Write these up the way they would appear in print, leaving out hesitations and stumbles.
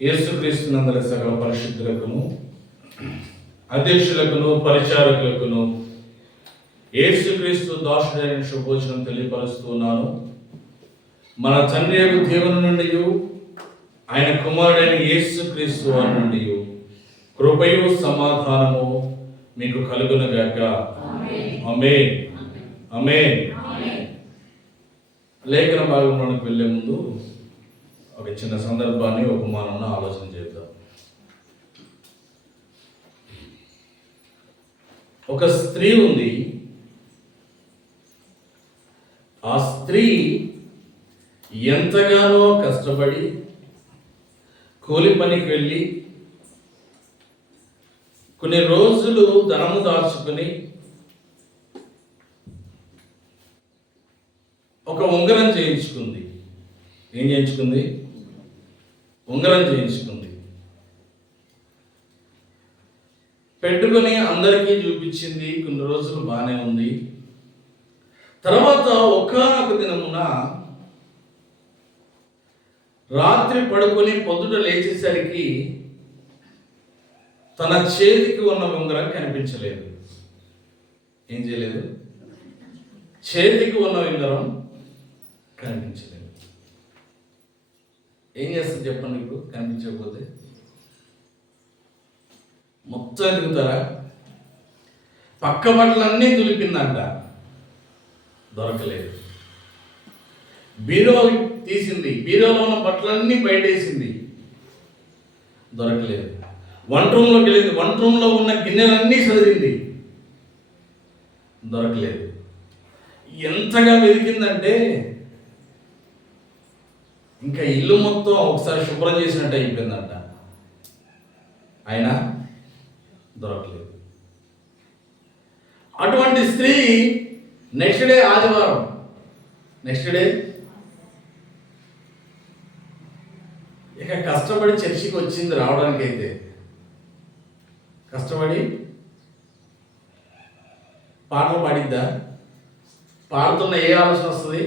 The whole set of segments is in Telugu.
యేసుక్రీస్తునందరి సకల పరిశుద్ధులకును అధ్యక్షులకును పరిచారకులకును యేసుక్రీస్తు దాసుడైన శుభోచనం తెలియపరుస్తున్నాను. మన తండ్రి దేవుని నుండి ఆయన కుమారుడైన యేసుక్రీస్తు వారి నుండి కృపయు సమాధానము మీకు కలుగునుగాక. ఆమేన్. ఆమేన్. లేఖన భాగంలోకి వెళ్ళే ముందు ఒక చిన్న సందర్భాన్ని ఉపమానం ఆలోచన చేద్దాం. ఒక స్త్రీ ఉంది. ఆ స్త్రీ ఎంతగానో కష్టపడి కూలి పనికి వెళ్ళి కొన్ని రోజులు ధనము దాచుకుని ఒక ఉంగరం చేయించుకుంది. ఏం చేయించుకుంది? ఉంగరం చేయించుకుంది. పెట్టుకుని అందరికీ చూపించింది. కొన్ని రోజులు బాగానే ఉంది. తర్వాత ఒకానొక దినమున రాత్రి పడుకొని పొద్దుట లేచేసరికి తన చేతికి ఉన్న ఉంగరం కనిపించలేదు. ఏం చేయలేదు? చేతికి ఉన్న ఉంగరం కనిపించలేదు. ఏం చేస్తుంది చెప్పండి? ఇప్పుడు కనిపించకపోతే మొత్తం ఎదుగుతారా? పక్క బట్టలన్నీ దులిపిందంట, దొరకలేదు. బీరో తీసింది, బీరోలో ఉన్న బట్టలన్నీ బయటేసింది, దొరకలేదు. వంట రూమ్లోకి వెళ్ళింది, వంట రూమ్లో ఉన్న గిన్నెలన్నీ చదివింది, దొరకలేదు. ఎంతగా వెతికిందంటే ఇంకా ఇల్లు మొత్తం ఒకసారి శుభ్రం చేసినట్టు అయిపోయిందంట. అయినా దొరకలేదు. అటువంటి స్త్రీ నెక్స్ట్ డే ఆదివారం, నెక్స్ట్ డే ఇక కష్టపడి చర్చికి వచ్చింది. రావడానికి అయితే కష్టపడి పాటలు పాడిద్దా? పాడుతున్న ఏ ఆలోచన వస్తుంది?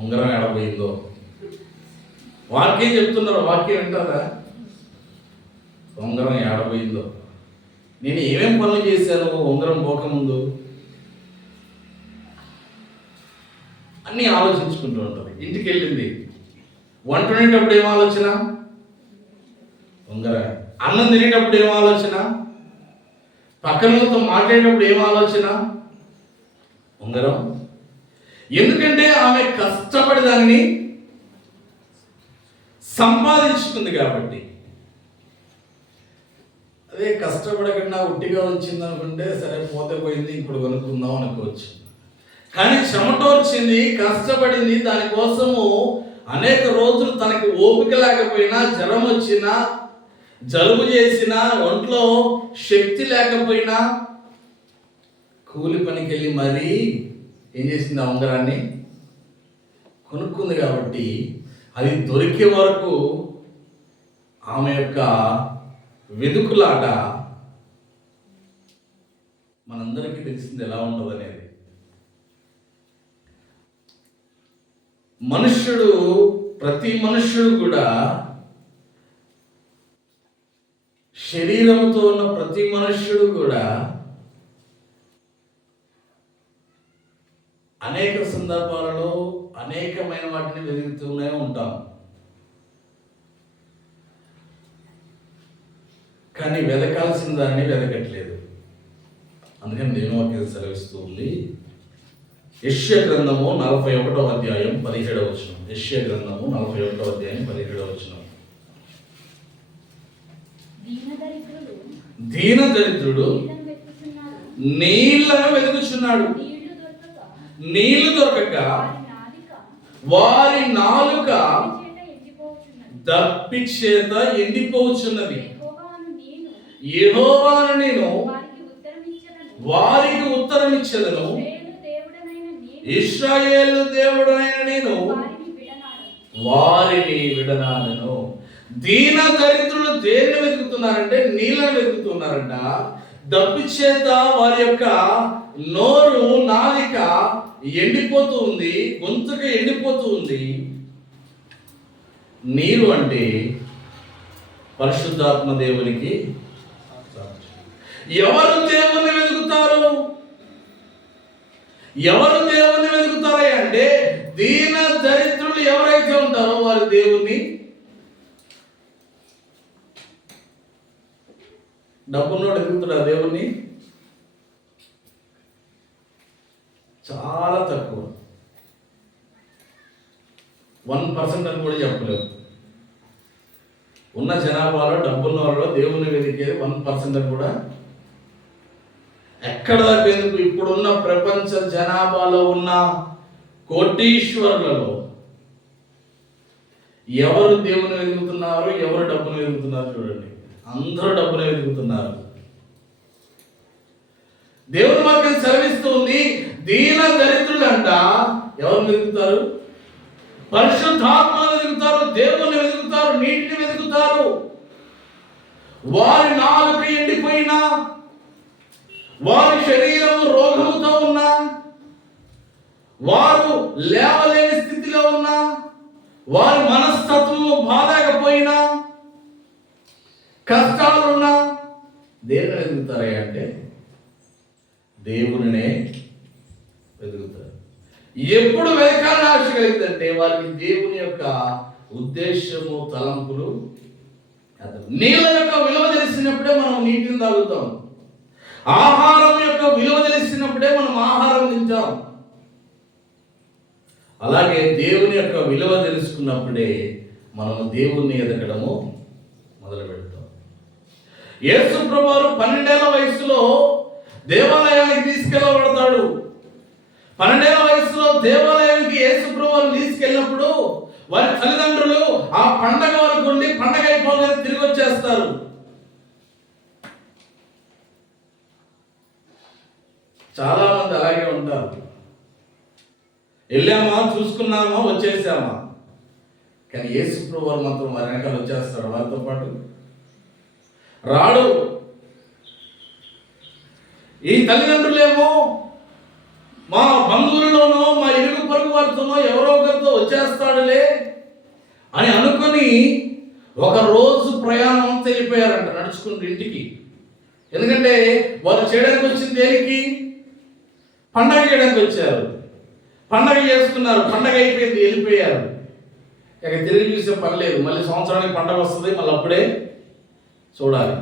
ఉంగరం ఎడబోయిందో. వాక్యం చెప్తున్నారు, వాక్యం వింటారా? ఉంగరం ఏడబోయిందో. నేను ఏమేం పనులు చేశాను ఉంగరం పోకముందు అన్నీ ఆలోచించుకుంటూ ఉంటుంది. ఇంటికి వెళ్ళింది, వంట వండేటప్పుడు ఏం ఆలోచన? ఉంగరం. అన్నం తినేటప్పుడు ఏం ఆలోచన? పక్కనతో మాట్లాడేటప్పుడు ఏం ఆలోచన? ఉంగరం. ఎందుకంటే ఆమె కష్టపడి దానిని సంపాదించుకుంది కాబట్టి. అదే కష్టపడకుండా ఉట్టిగా వచ్చింది అనుకుంటే సరే పోతే పోయింది, ఇప్పుడు కొనుక్కుందాం అనుకోవచ్చు. కానీ చెమటోర్చింది, కష్టపడింది, దానికోసము అనేక రోజులు తనకి ఓపిక లేకపోయినా, జ్వరం వచ్చినా, జలుబు చేసినా, ఒంట్లో శక్తి లేకపోయినా కూలి పనికి వెళ్ళి మరీ ఏం చేసింది? ఆ ఉంగరాన్ని కొనుక్కుంది. కాబట్టి అది దొరికే వరకు ఆమె యొక్క వెదుకులాట మనందరికీ తెలిసింది ఎలా ఉంటుంది అనేది. ప్రతి మనుష్యుడు కూడా, శరీరంతో ఉన్న ప్రతి మనుష్యుడు కూడా అనేక సందర్భాలలో అనేకమైన వాటిని వెతుకుతూనే ఉంటాం. కానీ వెతకాల్సిన దాన్ని వెతకట్లేదు. అందుకని నేను వాక్యం సెలవిస్తూ ఉంది. యెషయా గ్రంథము 41వ అధ్యాయం 17వ వచనం. యెషయా గ్రంథము 41వ అధ్యాయం 17వ వచనం. దీన దరిద్రుడు నీళ్లను వెతుకుచున్నాడు, నీళ్లు దొరకక వారి నాలుక దప్పి చేత ఎండిపోవచ్చున్నది. యెహోవాను నేను వారికి ఉత్తరం ఇచ్చెదను, ఇశ్రాయేలు దేవుడైన నేను వారిని విడనాడను. దీన దరిద్రులు దేన్ని వెతుకుతున్నారంటే నీళ్ళను వెతుకుతున్నారంట. దప్పి చేత వారి యొక్క నోరు, నాలిక ఎండిపోతూ ఉంది, గొంతుక ఎండిపోతూ ఉంది. నీరు అంటే పరిశుద్ధాత్మ దేవునికి. ఎవరు దేవుని వెతుకుతారు? ఎవరు దేవుని వెతుకుతారా అంటే దీన దరిద్రులు ఎవరైతే ఉంటారో వారు దేవుణ్ణి. డబ్బున్నోడు వెతుకుతాడా దేవుణ్ణి? చాలా తక్కువ, 1% అని కూడా చెప్పలేము. ఉన్న జనాభాలో డబ్బున్న వాళ్ళలో దేవుణ్ణి వెతికేది 1% అని కూడా. ఎక్కడ దాకా ఎందుకు, ఇప్పుడున్న ప్రపంచ జనాభాలో ఉన్న కోటీశ్వరులలో ఎవరు దేవుని వెతుకుతున్నారు, ఎవరు డబ్బును వెతుకుతున్నారు? చూడండి, అందరూ డబ్బును వెతుకుతున్నారు. దేవుని వాక్యం సెలవిస్తుంది, దీన దరిద్రులంట ఎవరు వెతుకుతారు? పరిశుద్ధాత్మను వెతుకుతారు, దేవుని వెతుకుతారు, నీటిని వెతుకుతారు. వారి నాలుక ఎండిపోయినా, వారి శరీరం రోగముతో ఉన్నా, వారు లేవలేని స్థితిలో ఉన్నా, వారి మనస్తత్వము బాలేకపోయినా, కష్టాలున్నా దేవుని వెతుకుతారా అంటే దేవునినే వెతుకుతారు. ఎప్పుడు వెతకాలని ఆశ కలిగిందంటే వారికి దేవుని యొక్క ఉద్దేశము, తలంపులు. నీళ్ళ యొక్క విలువ తెలిసినప్పుడే మనం నీటిని తాగుతాం. ఆహారం యొక్క విలువ తెలిసినప్పుడే మనం ఆహారం తింటాం. అలాగే దేవుని యొక్క విలువ తెలుసుకున్నప్పుడే మనం దేవుణ్ణి ఎదగడము మొదలు పెడతాం. యేసు ప్రభువు 12 ఏళ్ల వయసులో దేవాలయానికి తీసుకెళ్ళబడతాడు. 12 ఏళ్ల వయసులో దేవాలయానికి యేసు ప్రభువుని తీసుకెళ్ళినప్పుడు వారి తల్లిదండ్రులు ఆ పండగ వరకు ఉండి పండగ అయిపోగానే తిరిగి వచ్చేస్తారు. చాలా మంది అలాగే ఉంటారు. వెళ్ళామా, చూసుకున్నామా, వచ్చేసామా. కానీ యేసు ప్రభువు మాత్రం వారి వెనకాల వచ్చేస్తాడు. వారితో పాటు రాడు. ఈ తల్లిదండ్రులేమో మా బంధువులలోనో మా ఇరుగు పొరుగు వారితోనో ఎవరో ఒకరితో వచ్చేస్తాడులే అని అనుకుని ఒక రోజు ప్రయాణం అంతా వెళ్ళిపోయారంట నడుచుకుంటూ ఇంటికి. ఎందుకంటే వాళ్ళు చేయడానికి వచ్చింది దేనికి? పండగ చేయడానికి వచ్చారు. పండగ చేసుకున్నారు, పండగ అయిపోయింది, వెళ్ళిపోయారు. ఇక తిరిగి చూసే పని లేదు. మళ్ళీ సంవత్సరానికి పండగ వస్తుంది, మళ్ళీ అప్పుడే చూడాలి.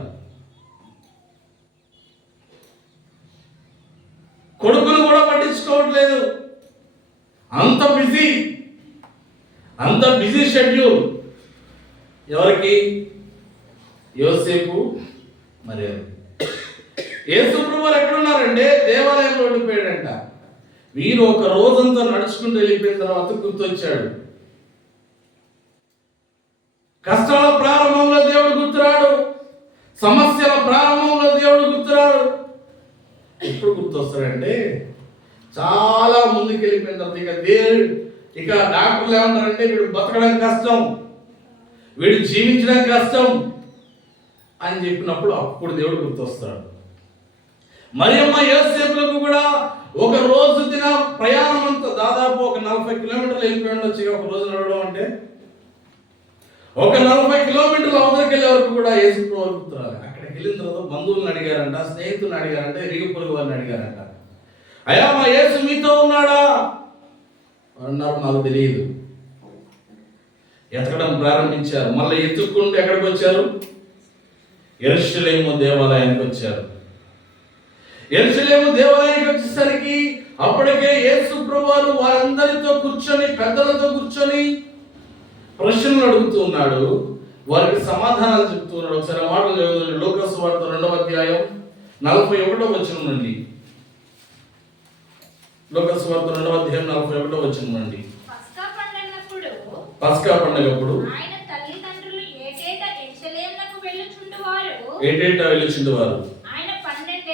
కొడుకును కూడా పట్టించుకోవట్లేదు. అంత బిజీ షెడ్యూల్. ఎవరికి? యోసేపు మరి యేసు ప్రభువు ఎక్కడున్నారంటే దేవాలయంలో ఉండిపోయాడంట. వీరు ఒక రోజంతా నడుచుకుంటూ వెళ్ళిపోయిన తర్వాత గుర్తొచ్చాడు. కష్టాల ప్రారంభంలో దేవుడు గుర్తురాడు, సమస్యల ప్రారంభంలో దేవుడు గుర్తురాడు. ఎప్పుడు గుర్తొస్తాడంటే చాలా ముందుకు వెళ్ళిపోయిన తర్వాత. ఇక డాక్టర్లు ఏమంటారంటే వీడు బతకడం కష్టం, వీడు జీవించడం కష్టం అని చెప్పినప్పుడు అప్పుడు దేవుడు గుర్తొస్తాడు. మరియమ్మ యోసేపులకు కూడా ఒక రోజు దిన ప్రయాణం అంతా దాదాపు ఒక 40 కిలోమీటర్లు వెళ్ళిపోయి ఉండొచ్చు. ఒక రోజు నడవడం అంటే ఒక 40 కిలోమీటర్లు అవతలకి వెళ్ళే వరకు కూడా యేసు ప్రభువు గుర్తురాలి. అక్కడికి వెళ్ళిన తర్వాత బంధువులను అడిగారంట, స్నేహితులను అడిగారంట, ఇరుగు పొరుగు వారిని అడిగారంట, అయ్యా మా యేసు మీతో ఉన్నాడా అన్నారు. నాకు తెలియదు. ఎతకడం ప్రారంభించారు. మళ్ళీ ఎత్తుక్కుంటూ ఎక్కడికి వచ్చారు? యెరూషలేము దేవాలయానికి వచ్చారు. యెరూషలేము దేవాలయానికి వచ్చేసరికి అప్పటికే యేసు ప్రభువు వారందరితో కూర్చొని, పెద్దలతో కూర్చొని ప్రశ్నలు అడుగుతూ ఉన్నాడు. వారికి సమాధానాలు చెప్తూ ఉన్నాడు. ఒకసారి మాటలు చదువుతుంది. లూకా సువార్త 2వ అధ్యాయం 41వ వచనం నుండి. లూకా సువార్త 2వ అధ్యాయం 41వ వచనం నుండి. పస్కా పండగప్పుడు ఏటేటా వెళ్ళుచుండువారు. ఆయన 12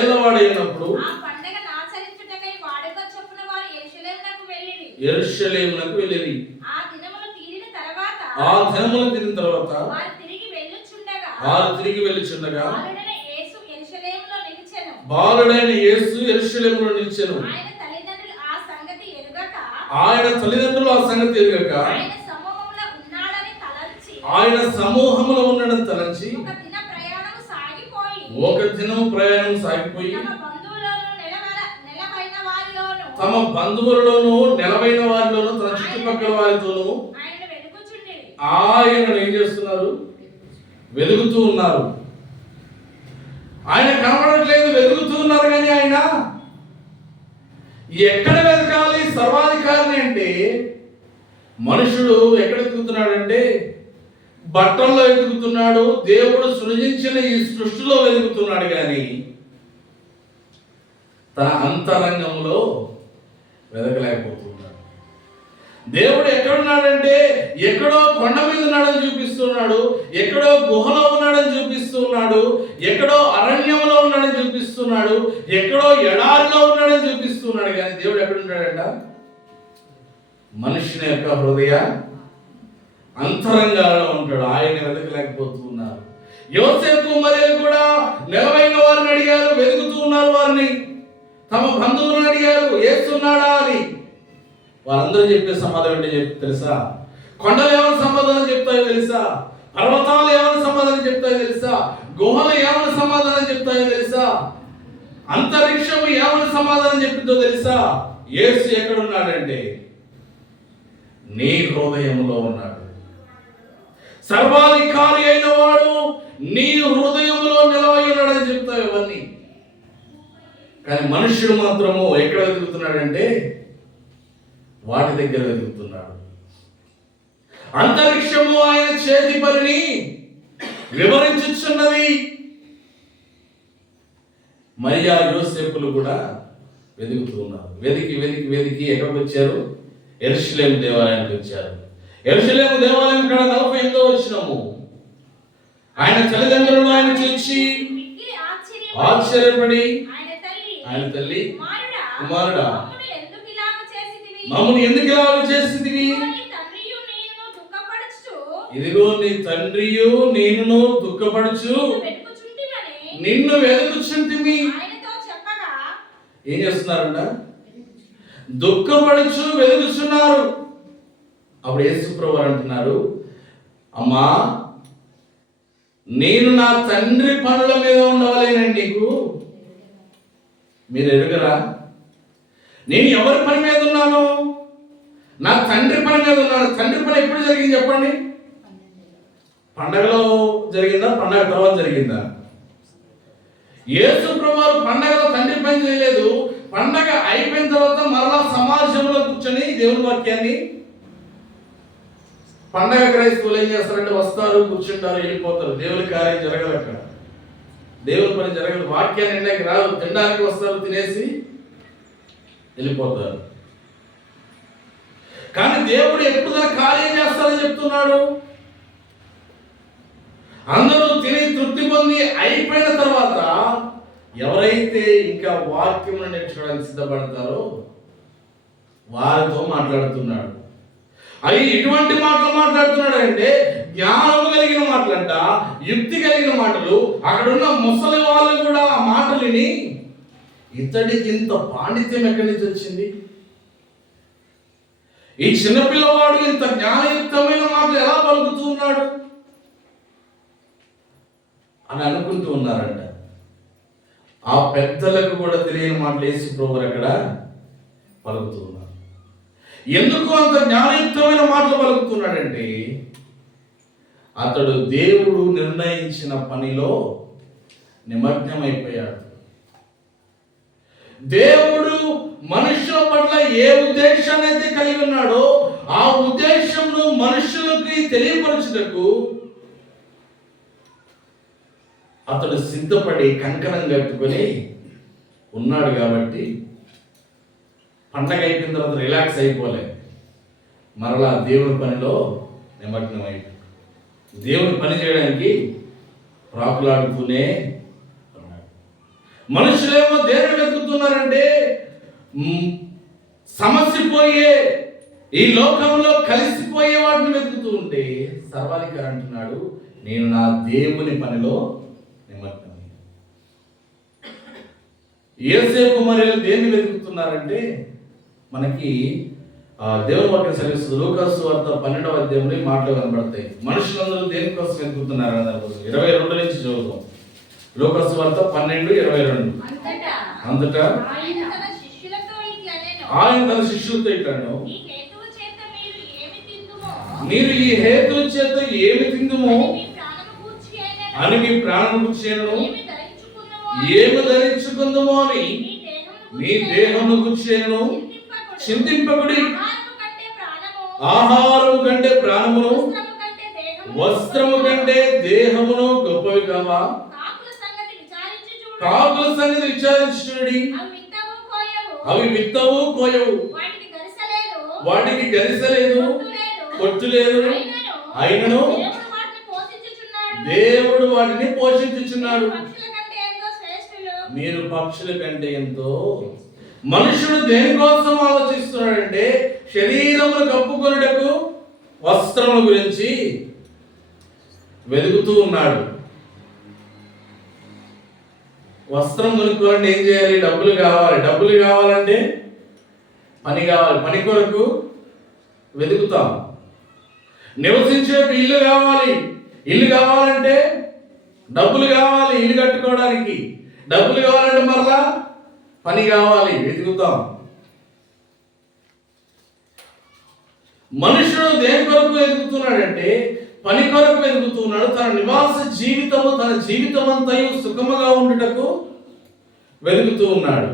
ఏళ్ల వాడై ఉన్నప్పుడు యెరూషలేమునకు వెళ్ళిరి. ఆ దినములు తీరిన తర్వాత వారు తిరిగి వెళ్ళుచుండగా బాలుడైన యేసు యెరూషలేములో నిలిచెను. ఆయన తల్లిదండ్రులు ఆ సంగతి ఎరుగక ఆయన సమూహంలో ఉండడం తలంచి ఒక దినం ప్రయాణం సాగిపోయి తమ బంధువులలోను నెలవైన వారిలోను తన చుట్టుపక్కల వారితోనూ ఆయనను ఏం చేస్తున్నారు? వెలుగుతూ ఉన్నారు. ఆయన కనబడట్లేదు, వెలుగుతూ ఉన్నారు. కానీ ఆయన ఎక్కడ వెతకాలి? సర్వాధికారిని అంటే మనుషుడు ఎక్కడ వెతుకుతున్నాడంటే బట్టల్లో వెతుకుతున్నాడు. దేవుడు సృజించిన ఈ సృష్టిలో వెతుకుతున్నాడు. కానీ తన అంతరంగంలో వెతకలేకపోతున్నాడు. దేవుడు ఎక్కడున్నాడంటే ఎక్కడో కొండ మీద ఉన్నాడని చూపిస్తున్నాడు, ఎక్కడో గుహలో ఉన్నాడని చూపిస్తున్నాడు, ఎక్కడో అరణ్యంలో ఉన్నాడని చూపిస్తున్నాడు, ఎక్కడో ఎడారిలో ఉన్నాడని చూపిస్తున్నాడు. కానీ దేవుడు ఎక్కడున్నాడంట? మనుషుని యొక్క హృదయ అంతరంగాల్లో ఉంటాడు. ఆయన వెతకలేకపోతున్నారు. యోసేపు మరియలు కూడా నెలవైన వారిని అడిగారు, వెతుకుతూ ఉన్నారు. వారిని తమ బంధువులను అడిగారు, యేసున్నాడా అని. వారందరూ చెప్పే సమాధానం ఏంటి తెలుసా? కొండలు ఏమైనా సమాధానం చెప్తాయో తెలుసా? పర్వతాలు ఏమైనా సమాధానం చెప్తాయో తెలుసా? గుహలు ఏమైనా సమాధానం చెప్తాయో తెలుసా? అంతరిక్షము ఏమైనా సమాధానం చెప్తుందో తెలుసా? యేసు ఎక్కడున్నాడంటే నీ హృదయంలో ఉన్నాడు. సర్వాధికారి అయిన వాడు నీ హృదయంలో నిలవై ఉన్నాడని చెప్తావు ఇవన్నీ. కానీ మనుష్యుడు మాత్రము ఎక్కడ వెతుకుతున్నాడంటే వాటి దగ్గర వెతుకుతున్నాడు. అంతరిక్షము ఆయన చేతి పనిని వివరించుచున్నది. మరియా యోసేపులు కూడా వెతుకుతూ ఉన్నారు. వెతికి వెతికి వెతికి ఎక్కడికి వచ్చారు? యెరూషలేము దేవాలయానికి వచ్చారు. యెరూషలేము దేవాలయం కాడ 48వ వచనము, ఆయన తల్లిదండ్రులను ఆయన చూచి ఆశ్చర్యపడి ఆయన తల్లి, కుమారుడా మమ్మల్ని ఎందుకు ఇలా చేసితివి? ఇదిగో నీ తండ్రియు నేను దుఃఖపడుచు నిన్ను వెతుకుచుంటిమి. ఏం చేస్తున్నారంట? దుఃఖపడుచు వెతుకుచున్నారు. అప్పుడు యేసు ప్రభువు అంటున్నారు, అమ్మా నేను నా తండ్రి పనుల మీద ఉండవలేనండి. నీకు మీరు ఎరుగరా? నేను ఎవరి పని మీద ఉన్నాను? నా తండ్రి పని మీద ఉన్నాను. తండ్రి పని ఎప్పుడు జరిగింది చెప్పండి? పండగలో జరిగిందా? పండగ తర్వాత జరిగిందా? యేసు ప్రభువు పండగలో తండ్రి పని చేయలేదు. పండగ అయిపోయిన తర్వాత మరలా సమాజంలో కూర్చొని దేవుని వాక్యాన్ని, పండగ క్రైస్తవులు ఏం చేస్తారంటే వస్తారు, కూర్చుంటారు, వెళ్ళిపోతారు. దేవుని కార్యం జరగదు. అక్కడ దేవుని పని జరగదు. వాక్యాన్ని ఎండకి రాదు. తినడానికి వస్తారు, తినేసి వెళ్ళిపోతారు. కానీ దేవుడు ఎప్పుడు తన కార్యం చేస్తారని చెప్తున్నాడు. అందరూ తిని తృప్తి పొంది అయిపోయిన తర్వాత ఎవరైతే ఇంకా వాక్యం నేర్చుకోవడానికి సిద్ధపడతారో వారితో మాట్లాడుతున్నాడు. అవి ఇటువంటి మాటలు మాట్లాడుతున్నాడు అంటే జ్ఞానము కలిగిన మాటలంట, యుక్తి కలిగిన మాటలు. అక్కడున్న ముసలి వాళ్ళు కూడా ఆ మాటలు విని ఇతడికి ఇంత పాండిత్యం ఎక్కడి నుంచి వచ్చింది? ఈ చిన్నపిల్లవాడు ఇంత జ్ఞానయుక్తమైన మాటలు ఎలా పలుకుతూ ఉన్నాడు అని అనుకుంటూ ఉన్నారంట. ఆ పెద్దలకు కూడా తెలియని మాటలు యేసు ప్రభువు అక్కడ పలుకుతూ ఉన్నారు. ఎందుకు అంత జ్ఞానయుక్తమైన మాటలు పలుకుతున్నాడంటే అతడు దేవుడు నిర్ణయించిన పనిలో నిమగ్నమైపోయాడు. దేవుడు మనుషుల పట్ల ఏ ఉద్దేశాన్ని అయితే కలిగి ఉన్నాడో ఆ ఉద్దేశంలో మనుషులకి తెలియపరచుటకు అతడు సిద్ధపడి కంకణం కట్టుకొని ఉన్నాడు. కాబట్టి పండగ అయిపోయిన తర్వాత రిలాక్స్ అయిపోలే, మరలా దేవుని పనిలో నిమగ్నం అయిపోయి దేవుని పని చేయడానికి ప్రాకులాడుతూనే ఉన్నాడు. మనుషులేమో దేవుని వెతుకుతున్నారంటే సమసిపోయే ఈ లోకంలో కలిసిపోయే వాటిని వెతుకుతూ ఉంటే సర్వాధికారి అంటున్నాడు, నేను నా దేవుని పనిలో నిమగ్నం. యోసేపు మరియలు దేన్ని వెతుకుతున్నారంటే మనకి దేవుని వాక్యం సెలవిస్తుంది. లూకాసు వార్త 12వ అధ్యాయంలో ఈ మాటలు కనబడతాయి. మనుషులందరూ దేనికోసం వెతుకుతున్నారు అన్న దాని కోసం 22 నుంచి చదువుతాం. లూకాసు వార్త 12:22. అంతటా ఆయన తన శిష్యులతో ఇట్లాను, మీరు ఈ హేతువు చేత ఏమి తిందుమో అని మీ ప్రాణము గుర్చేను, ఏమి ధరించుకుందుమో అని మీ దేహము గుర్చేను చింతింపకుడి. ఆహారము కంటే ప్రాణమును, వస్త్రము కంటే దేహమును గొప్పవి కావా? కాకుల సంగతి విచారించుడి. అవి విత్తవు కోయవు, వాటికి గరిసలేదు, కొట్టు లేదు, అయినను దేవుడు వాటిని పోషించుచున్నాడు. మీరు పక్షుల కంటే ఎంతో. మనుషుడు దేనికోసం ఆలోచిస్తున్నాడంటే శరీరమును కప్పుకొనుటకు వస్త్రముల గురించి వెతుకుతూ ఉన్నాడు. వస్త్రం కొనుక్కోవాలంటే ఏం చేయాలి? డబ్బులు కావాలి. డబ్బులు కావాలంటే పని కావాలి. పని కొరకు వెతుకుతాం. నివసించే ఇల్లు కావాలి. ఇల్లు కావాలంటే డబ్బులు కావాలి. ఇల్లు కట్టుకోవడానికి డబ్బులు కావాలంటే మరలా పని కావాలి, వెతుకుతాం. మనుషుడు దేని కొరకు వెతుకుతున్నాడంటే పని కొరకు వెతుకుతున్నాడు. తన నివాస జీవితము, తన జీవితం అంతయు సుఖముగా ఉండుటకు వెతుకుతూ ఉన్నాడు.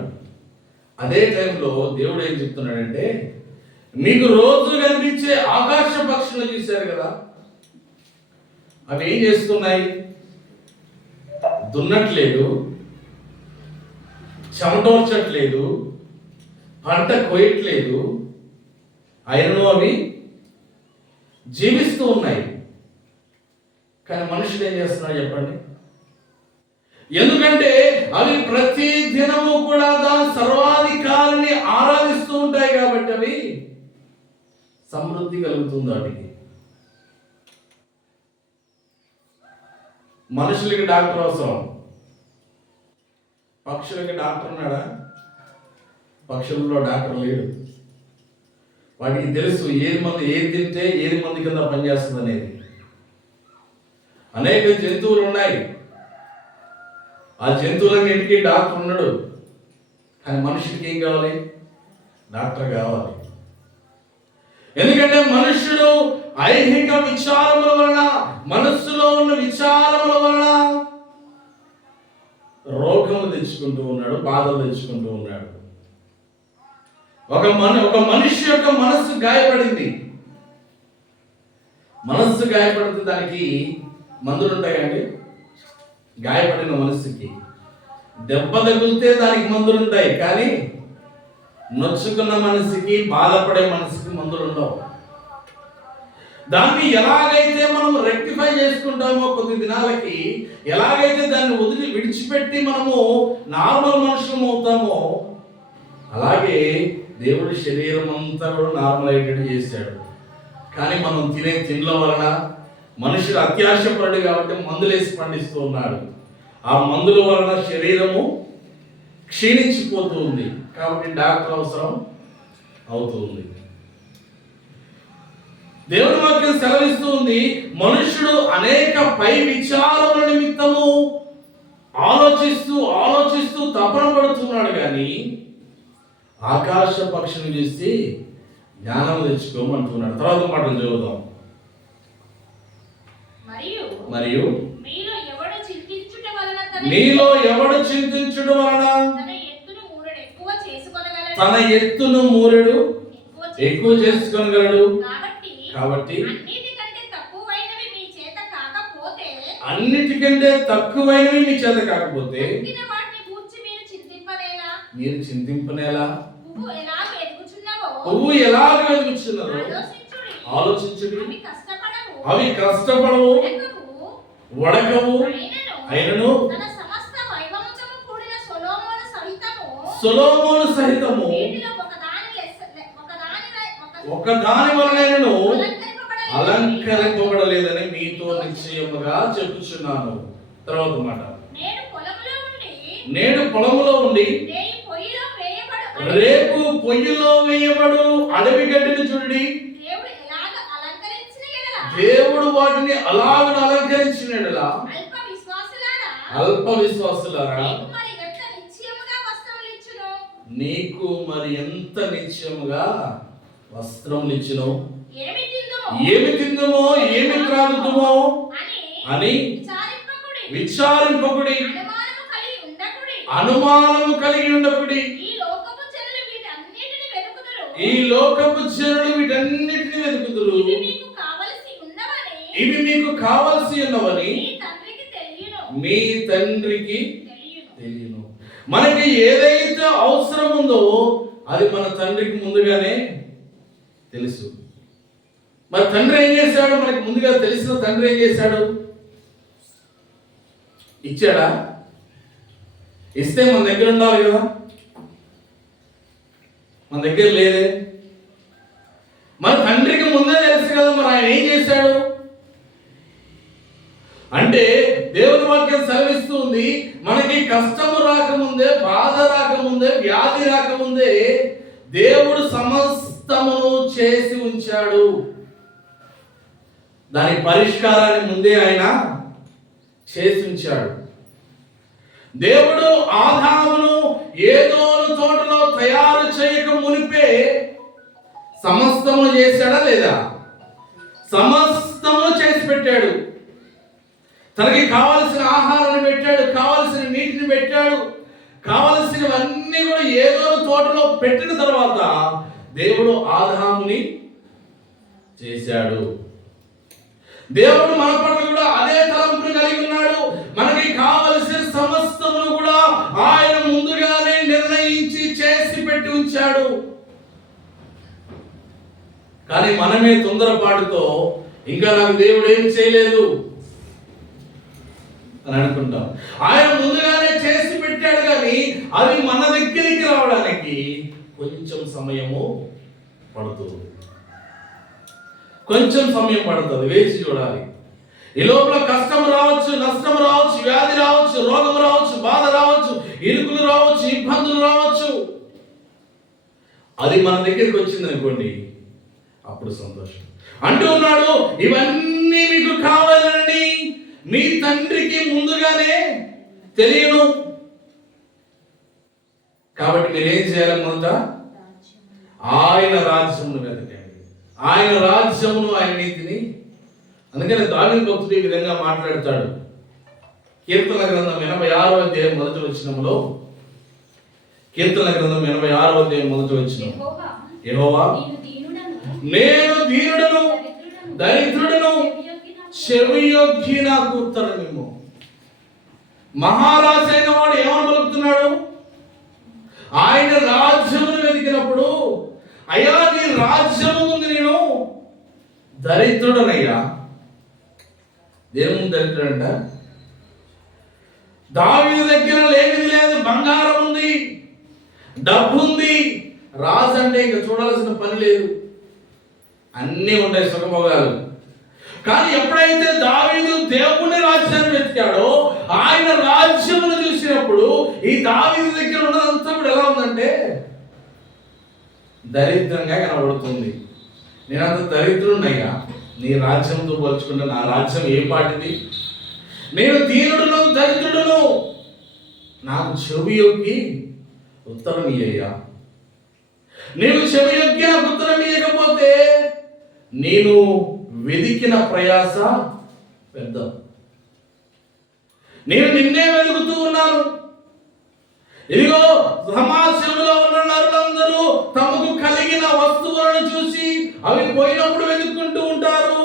అదే టైంలో దేవుడు ఏం చెప్తున్నాడంటే, మీకు రోజు కనిపించే ఆకాశ పక్షులు చూశారు కదా, అవి ఏం చేస్తున్నాయి? దున్నట్లేదు, చెమటోర్చట్లేదు, పంట కోయట్లేదు, అయినను అవి జీవిస్తూ ఉన్నాయి. కానీ మనుషులు ఏం చేస్తున్నారు చెప్పండి? ఎందుకంటే అవి ప్రతి దినము కూడా దాని సర్వాధికారిని ఆరాధిస్తూ ఉంటాయి కాబట్టి అవి సమృద్ధి కలుగుతుంది. వాటికి మనుషులకి డాక్టర్ అవసరం, పక్షులకి డాక్టర్ ఉన్నాడా? పక్షులలో డాక్టర్ లేడు. వాటికి తెలుసు ఏది తింటే ఏది మంది కింద పనిచేస్తుంది అనేది. అనేక జంతువులు ఉన్నాయి, ఆ జంతువులన్నింటికి డాక్టర్ ఉన్నాడు. కానీ మనుషులకి ఏం కావాలి? డాక్టర్ కావాలి. ఎందుకంటే మనుష్యుడు ఐహిక విచారముల వలన, మనస్సులో ఉన్న విచారముల వలన రోగములు తెచ్చుకుంటూ ఉన్నాడు, బాధలు తెచ్చుకుంటూ ఉన్నాడు. ఒక మనిషి యొక్క మనస్సు గాయపడింది. మనస్సు గాయపడితే దానికి మందులు ఉంటాయండి? గాయపడిన మనస్సుకి దెబ్బ తగిలితే దానికి మందులు ఉంటాయి, కానీ నొచ్చుకున్న మనసుకి, బాధపడే మనసుకి మందులు ఉండవు. దాన్ని ఎలాగైతే మనం రెక్టిఫై చేసుకుంటామో కొద్ది దినాలకి, ఎలాగైతే దాన్ని విడిచిపెట్టి మనము నార్మల్ మనుషులం అవుతామో, అలాగే దేవుడి శరీరం అంతా కూడా నార్మల్ అయ్యేటట్టు చేశాడు. కానీ మనం తినే తిండ్ల వలన మనుషుడు అత్యాశపరుడు కాబట్టి మందులేసి పండిస్తూ ఉన్నాడు. ఆ మందుల వలన శరీరము క్షీణించిపోతూ ఉంది. కాబట్టి డాక్టర్ అవసరం అవుతుంది. దేవుని వాక్యం సెలవిస్తూ ఉంది, మనుషుడు అనేక పై విచారముల నిమిత్తము ఆలోచిస్తూ తపన పడుతున్నాడు. కానీ ఆకాశ పక్షిని చూసి జ్ఞానం తెచ్చుకోమంటున్నాడు. తర్వాత మాటలు చదువుదాం. మరియు మీలో ఎవడు చింతించుట వలన తన ఎత్తును మూరెడు ఎక్కువ చేసుకోగలడు. కాబట్టి అన్నిటికంటే తక్కువైనవి మీ చేత కాకపోతే మీరు చింతింపనేలా? పువ్వు ఎలాగ వెతుకుచున్నదో ఆలోచించుడి. అవి కష్టపడవు, వడకవు, అయినను సొలొమోను సహితము ఒకదాని వలనైనను అలంకరింపబడలేదని మీతో నిశ్చయముగా చెప్పుచున్నాను. తర్వాత మాట, నేడు పొలములో ఉండి రేపు పొయ్యిలో వేయబడు అడవి గడ్డిని చూడండి, దేవుడు వాటిని అలాగ అలంకరించినలా అల్ప విశ్వాసులారా నీకు మరి ఎంత నిశ్చయముగా వస్త్రములు ఇచ్చును, ఏమి తిందుమో ఏమి త్రాగుదుమో అని విచారింపకుడి, అనుమానము కలిగి ఉండకుడి. ఈ లోకపు జనులు వీటన్నిటిని వెతుకుదురు, ఇవి మీకు కావలసి ఉన్నవని మీ తండ్రికి తెలియను. మనకి ఏదైతే అవసరం ఉందో అది మన తండ్రికి ముందుగానే తెలుసు. మరి తండ్రి ఏం చేశాడు? మనకి ముందుగా తెలిసిన తండ్రి ఏం చేశాడు? ఇచ్చాడా? ఇస్తే మన దగ్గర ఉండాలి కదా, మన దగ్గర లేదే. మన తండ్రికి ముందే తెలుసు కదా, మరి ఆయన ఏం చేశాడు అంటే దేవుని వాక్యం సెలవిస్తుంది, మనకి కష్టము రాకముందే, బాధ రాకముందే, వ్యాధి రాకముందే దేవుడు సమస్తమును చేసి ఉంచాడు. దాని పరిష్కారాన్ని ముందే ఆయన చేసి ఉంచాడు. దేవుడు ఆదామును ఏదోను తోటలో తయారు చేయక మునిపే సమస్తము చేశాడా లేదా? సమస్తము చేసి పెట్టాడు. తనకి కావలసిన ఆహారాన్ని పెట్టాడు, కావలసిన నీటిని పెట్టాడు, కావలసినవన్నీ కూడా ఏదో తోటలో పెట్టిన తర్వాత దేవుడు ఆదాముని చేశాడు. దేవుడు మన పట్ల కూడా అదే తలంపును కలిగి ఉన్నాడు. మనకి కావలసిన సమస్తమును కూడా ఆయన ముందుగానే నిర్ణయించి చేసి పెట్టి ఉంచాడు. కానీ మనమే తొందరపాటుతో ఇంకా నాకు దేవుడు ఏం చేయలేదు అని అనుకుంటాం. ఆయన ముందుగానే చేసి పెట్టాడు, కానీ అది మన దగ్గరికి రావడానికి కొంచెం సమయము పడుతుంది. కొంచెం సమయం పడుతుంది, వేచి చూడాలి. ఈ లోపల కష్టం రావచ్చు, నష్టం రావచ్చు, వ్యాధి రావచ్చు, రోగం రావచ్చు, బాధ రావచ్చు, ఇరుకులు రావచ్చు, ఇబ్బందులు రావచ్చు. అది మన దగ్గరికి వచ్చింది అనుకోండి, అప్పుడు సంతోషం. అంటూ ఉన్నాడు, ఇవన్నీ మీకు కావాలని మీ తండ్రికి ముందుగానే తెలియను. కాబట్టి మీరేం చేయాలి? మొదట ఆయన రాజ్యమును వెతకండి, ఆయన రాజ్యమును, ఆయన నీతిని. అందుకని దావీదు భక్తుడు ఈ విధంగా మాట్లాడతాడు. కీర్తన గ్రంథం 86వ అధ్యాయం మొదటి వచనంలో, కీర్తన గ్రంథం 86వ అధ్యాయం మొదటి వచనం, యెహోవా నేను దీనుడను దరిద్రుడను, చెవియొగ్గి నాకు ఉత్తరమిమ్ము. మహారాజు అయిన వాడు ఏమని పలుకుతున్నాడు? ఆయన రాజ్యమును వెతికినప్పుడు, అయ్యా నీ రాజ్యము ముందు నేను దరిద్రుడనయ్యా. దేవుని దరిద్రుడంట. దావీదు దగ్గర లేనిది లేదు, బంగారం ఉంది, డబ్బు ఉంది. రాజు అంటే ఇంకా చూడాల్సిన పని లేదు, అన్నీ ఉంటాయి, సుఖభోగాలు. కానీ ఎప్పుడైతే దావీదు దేవుని రాజ్యాన్ని వెతికాడో, ఆయన రాజ్యమును చూసినప్పుడు ఈ దావీదు దగ్గర ఉన్నదంతా కూడా ఎలా ఉందంటే దరిద్రంగా కనబడుతుంది. నేనంత దరిద్రున్నయ్యా, నీ రాజ్యంతో పోల్చుకుంటే నా రాజ్యం ఏ పాటిది? నేను దీనుడును దరిద్రుడును, నాకు చెవి యొగ్గి ఉత్తరం ఇయ్యయ్యా. నీవు చెవి యొగ్గి నాకు ఉత్తరం ఇయ్యకపోతే నేను వెదికిన ప్రయాస పెద్ద. నేను నిన్నే వెతుకుతూ ఉన్నాను. ఇదిగో సమాజంలో ఉన్న నరులందరూ తమకు కలిగిన వస్తువులను చూసి అవి పోయినప్పుడు వెతుక్కుంటూ ఉంటారు.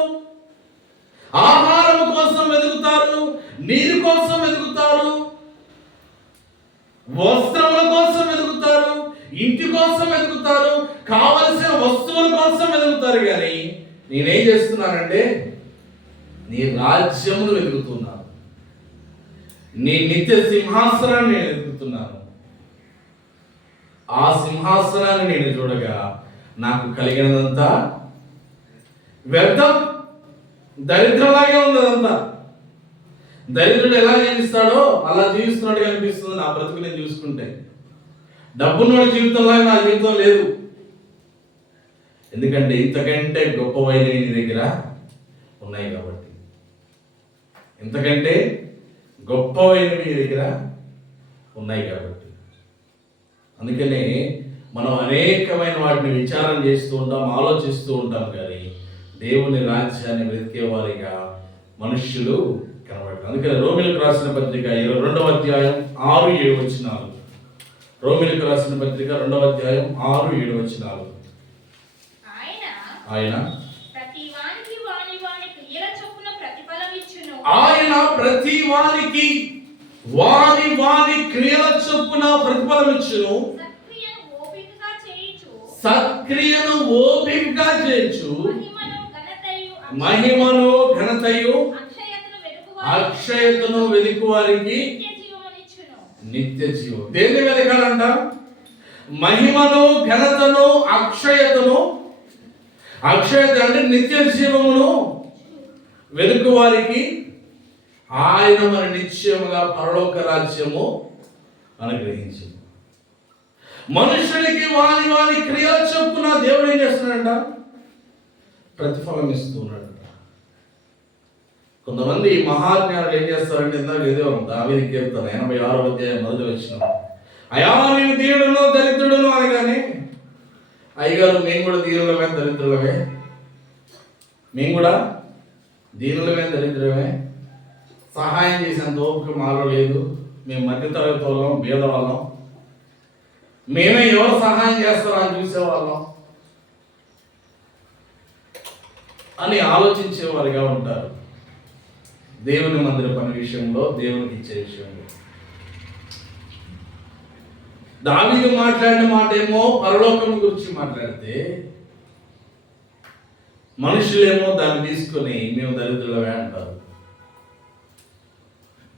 ఆహారం కోసం వెతుకుతారు, నీరు కోసం వెతుకుతారు, వస్త్రముల కోసం వెతుకుతారు, ఇంటి కోసం వెతుకుతారు, కావలసిన వస్తువుల కోసం వెతుకుతారు. కానీ నేనేం చేస్తున్నానంటే నీ రాజ్యమును వెతుకుతున్నాను, నీ నిత్య సింహాసనాన్ని నేను వెతుకుతున్నాను. ఆ సింహాసనాన్ని నేను చూడగా నాకు కలిగినదంతా వ్యర్థం, దరిద్రంలాగే ఉంది. అదంతా దరిద్రుడు ఎలా జీవిస్తాడో అలా జీవిస్తున్నట్టుగా అనిపిస్తుంది నా బ్రతుకు నేను చూసుకుంటే. డబ్బున్నోడి జీవితంలో నా జీవితం లేదు. ఎందుకంటే ఇంతకంటే గొప్పవైనవి నీ దగ్గర ఉన్నాయి కాబట్టి. ఇంతకంటే గొప్పవైనవి నీ దగ్గర ఉన్నాయి కాబట్టి. అందుకనే మనం అనేకమైన వాటిని విచారం చేస్తూ ఉంటాం, ఆలోచిస్తూ ఉంటాం, కానీ దేవుని రాజ్యాన్ని వెతికే వారిగా మనుష్యులు కనబడతారు. అందుకని రోమిలకు రాసిన పత్రిక 22వ అధ్యాయం 6-7 వచనాలు. రోమిలకు రాసిన పత్రిక 2వ అధ్యాయం 6-7 వచనాలు. ఆయన ప్రతి వానికి వాని క్రియల చొప్పున ప్రతిఫలం ఇచ్చును. ఆయన ప్రతి వానికి వాని క్రియల చొప్పున ప్రతిఫలం ఇచ్చును. సత్క్రియను ఓపికగా చేయించు. మహిమను ఘనతయు అక్షయతను వెదుకు వారికి నిత్య జీవం. దేన్ని వెతకాలంట? మహిమను ఘనతను అక్షయతను. అక్షయత అంటే నిత్య జీవమును వెదుకు వారికి ఆయన మన నిశ్చయముగా పరలోక రాజ్యము అనుగ్రహించు. మనుషునికి వాని క్రియల చొప్పున దేవుడు ఏం చేస్తున్నాడంట? ప్రతిఫలం ఇస్తున్నాడంట. కొంతమంది మహాజ్ఞానులు ఏం చేస్తారంటే, ఇందాక ఏదో దావీదు కీర్తన 86వ అధ్యాయం 1వ వచనం, అయా నేను దీనుడును దరిద్రుడును అనగానే, అయ్యగారు మేము కూడా దీనులమే దరిద్రులమే, మేము కూడా దీనులమే దరిద్రమే, సహాయం చేసేంత ఓపిక మాలో లేదు, మేము మధ్యతరగతి వాళ్ళం, పేదవాళ్ళం, మేమే ఎవరు సహాయం చేస్తారో అని చూసేవాళ్ళం అని ఆలోచించేవారుగా ఉంటారు. దేవుని మందిర పని విషయంలో, దేవునికి ఇచ్చే విషయంలో. దావీదు మాట్లాడిన మాట ఏమో పరలోకం గురించి మాట్లాడితే, మనుషులేమో దాన్ని తీసుకొని మేము దరిద్రులమే అంటారు.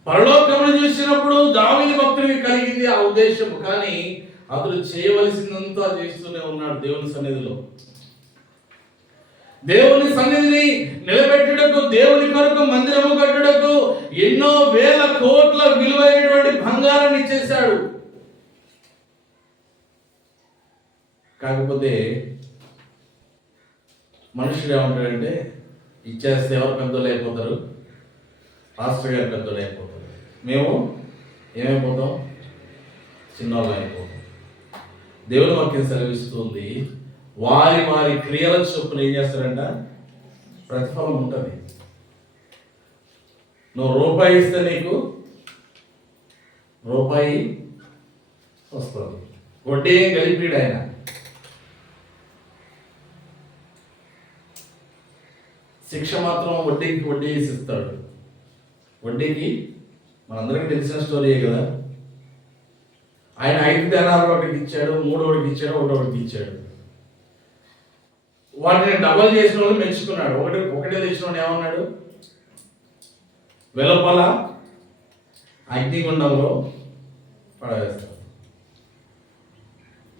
పరలోకమును చూసినప్పుడు దావీదు భక్తుడికి కలిగింది ఆ ఉద్దేశం, కానీ అతడు చేయవలసిందంతా చేస్తూనే ఉన్నాడు దేవుని సన్నిధిలో. దేవుని సన్నిధిని నిలబెట్టుటకు, దేవుని కొరకు మందిరము కట్టుటకు ఎన్నో వేల కోట్ల విలువైనటువంటి బంగారాన్ని ఇచ్చేశాడు. కాకపోతే మనుషులు ఏమంటాడంటే, ఇచ్చేస్తే ఎవరు పెద్దోళ్ళు అయిపోతారు? పాస్టర్ గారు పెద్దోళ్ళు అయిపోతారు, మేము ఏమైపోతాం? చిన్నవాళ్ళు అయిపోతాం. దేవుని వాక్యం సెలవిస్తుంది, వారి క్రియల చొప్పున ఏం చేస్తారంట? ప్రతిఫలం ఉంటుంది. నువ్వు రూపాయి ఇస్తే నీకు రూపాయి వస్తుంది. వడ్డీ ఏం కలిపిడు ఆయన. శిక్ష మాత్రం వడ్డీకి వడ్డీ ఇస్తాడు. వడ్డీకి మనందరికీ తెలిసిన స్టోరీయే కదా. ఆయన 5 దేనాలు ఒకటికి ఇచ్చాడు, 3 ఒకటికి ఇచ్చాడు, 1 ఒకటికి ఇచ్చాడు. వాటిని డబల్ చేసిన వాళ్ళు మెచ్చుకున్నాడు. ఒకటే తెచ్చిన వాడు ఏమన్నాడు? వెలుపల అగ్నిగుండంలో పడవేస్తాడు.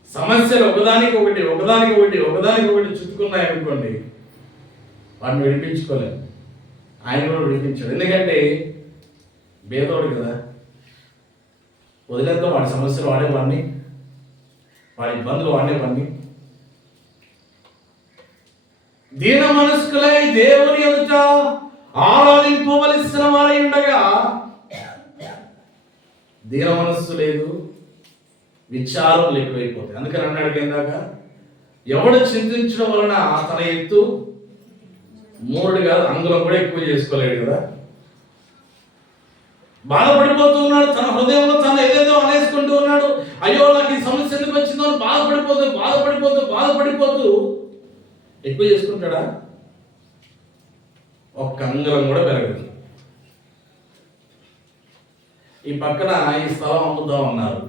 సమస్యలు ఒకదానికి ఒకటి చుట్టుకున్నాయి అనుకోండి, వాటిని విడిపించుకోలేదు. ఆయన కూడా విడిపించాడు. ఎందుకంటే భేదోడు కదా. వదిలేద్దాం వాడి సమస్యలు వాడేవాడిని, వాడి ఇబ్బందులు వాడేవాడిని. దీన మనస్కులై దేవుని ఎదుట ఆరాధింపవలసిన వారై ఉండగా దీన మనస్సు లేదు, విచారం ఎక్కువైపోతాయి. అందుకని అన్నాడు ఇందాక, ఎవడు చింతించడం వలన తన ఎత్తు 3 కాదు, అంగుళం కూడా ఎక్కువ చేసుకోలేడు కదా. బాధపడిపోతూ ఉన్నాడు, తన హృదయంలో తను ఏదేదో అనేసుకుంటూ ఉన్నాడు. అయ్యో నాకు ఈ సమస్య ఎందుకు వచ్చిందో అని బాధపడిపోతూ ఎక్కువ చేసుకుంటాడా? ఒక్క అంగుళం కూడా పెరగదు. ఈ పక్కన ఈ స్థలం అమ్ముదాం అన్నారు,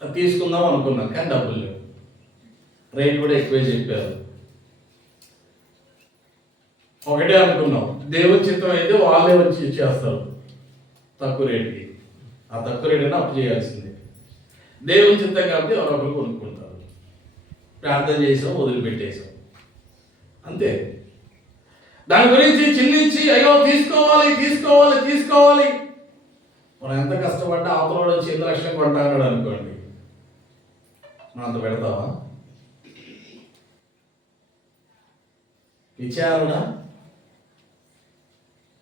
తీసుకుందాం అనుకున్నాం, కానీ డబ్బులు లేవు, రేట్ కూడా ఎక్కువే చెప్పారు. ఒకటే అనుకున్నాం, దేవుని చిత్తం అయితే వాళ్ళే వచ్చి ఇచ్చేస్తారు తక్కువ రేటుకి. ఆ తక్కువ రేటుని అప్పు చేయాల్సిందే. దేవుని చిత్తం కాబట్టి ఎవరొకరు కొనుక్కుంటారు. ప్రార్థన చేసాం, వదిలిపెట్టేసాం, అంతే. దాని గురించి చింతించి అయ్యో తీసుకోవాలి మనం ఎంత కష్టపడ్డా అవతల వచ్చి 8 లక్షలు కొంటాడు అనుకోండి, మనం అంత పెడతావా? విచారణ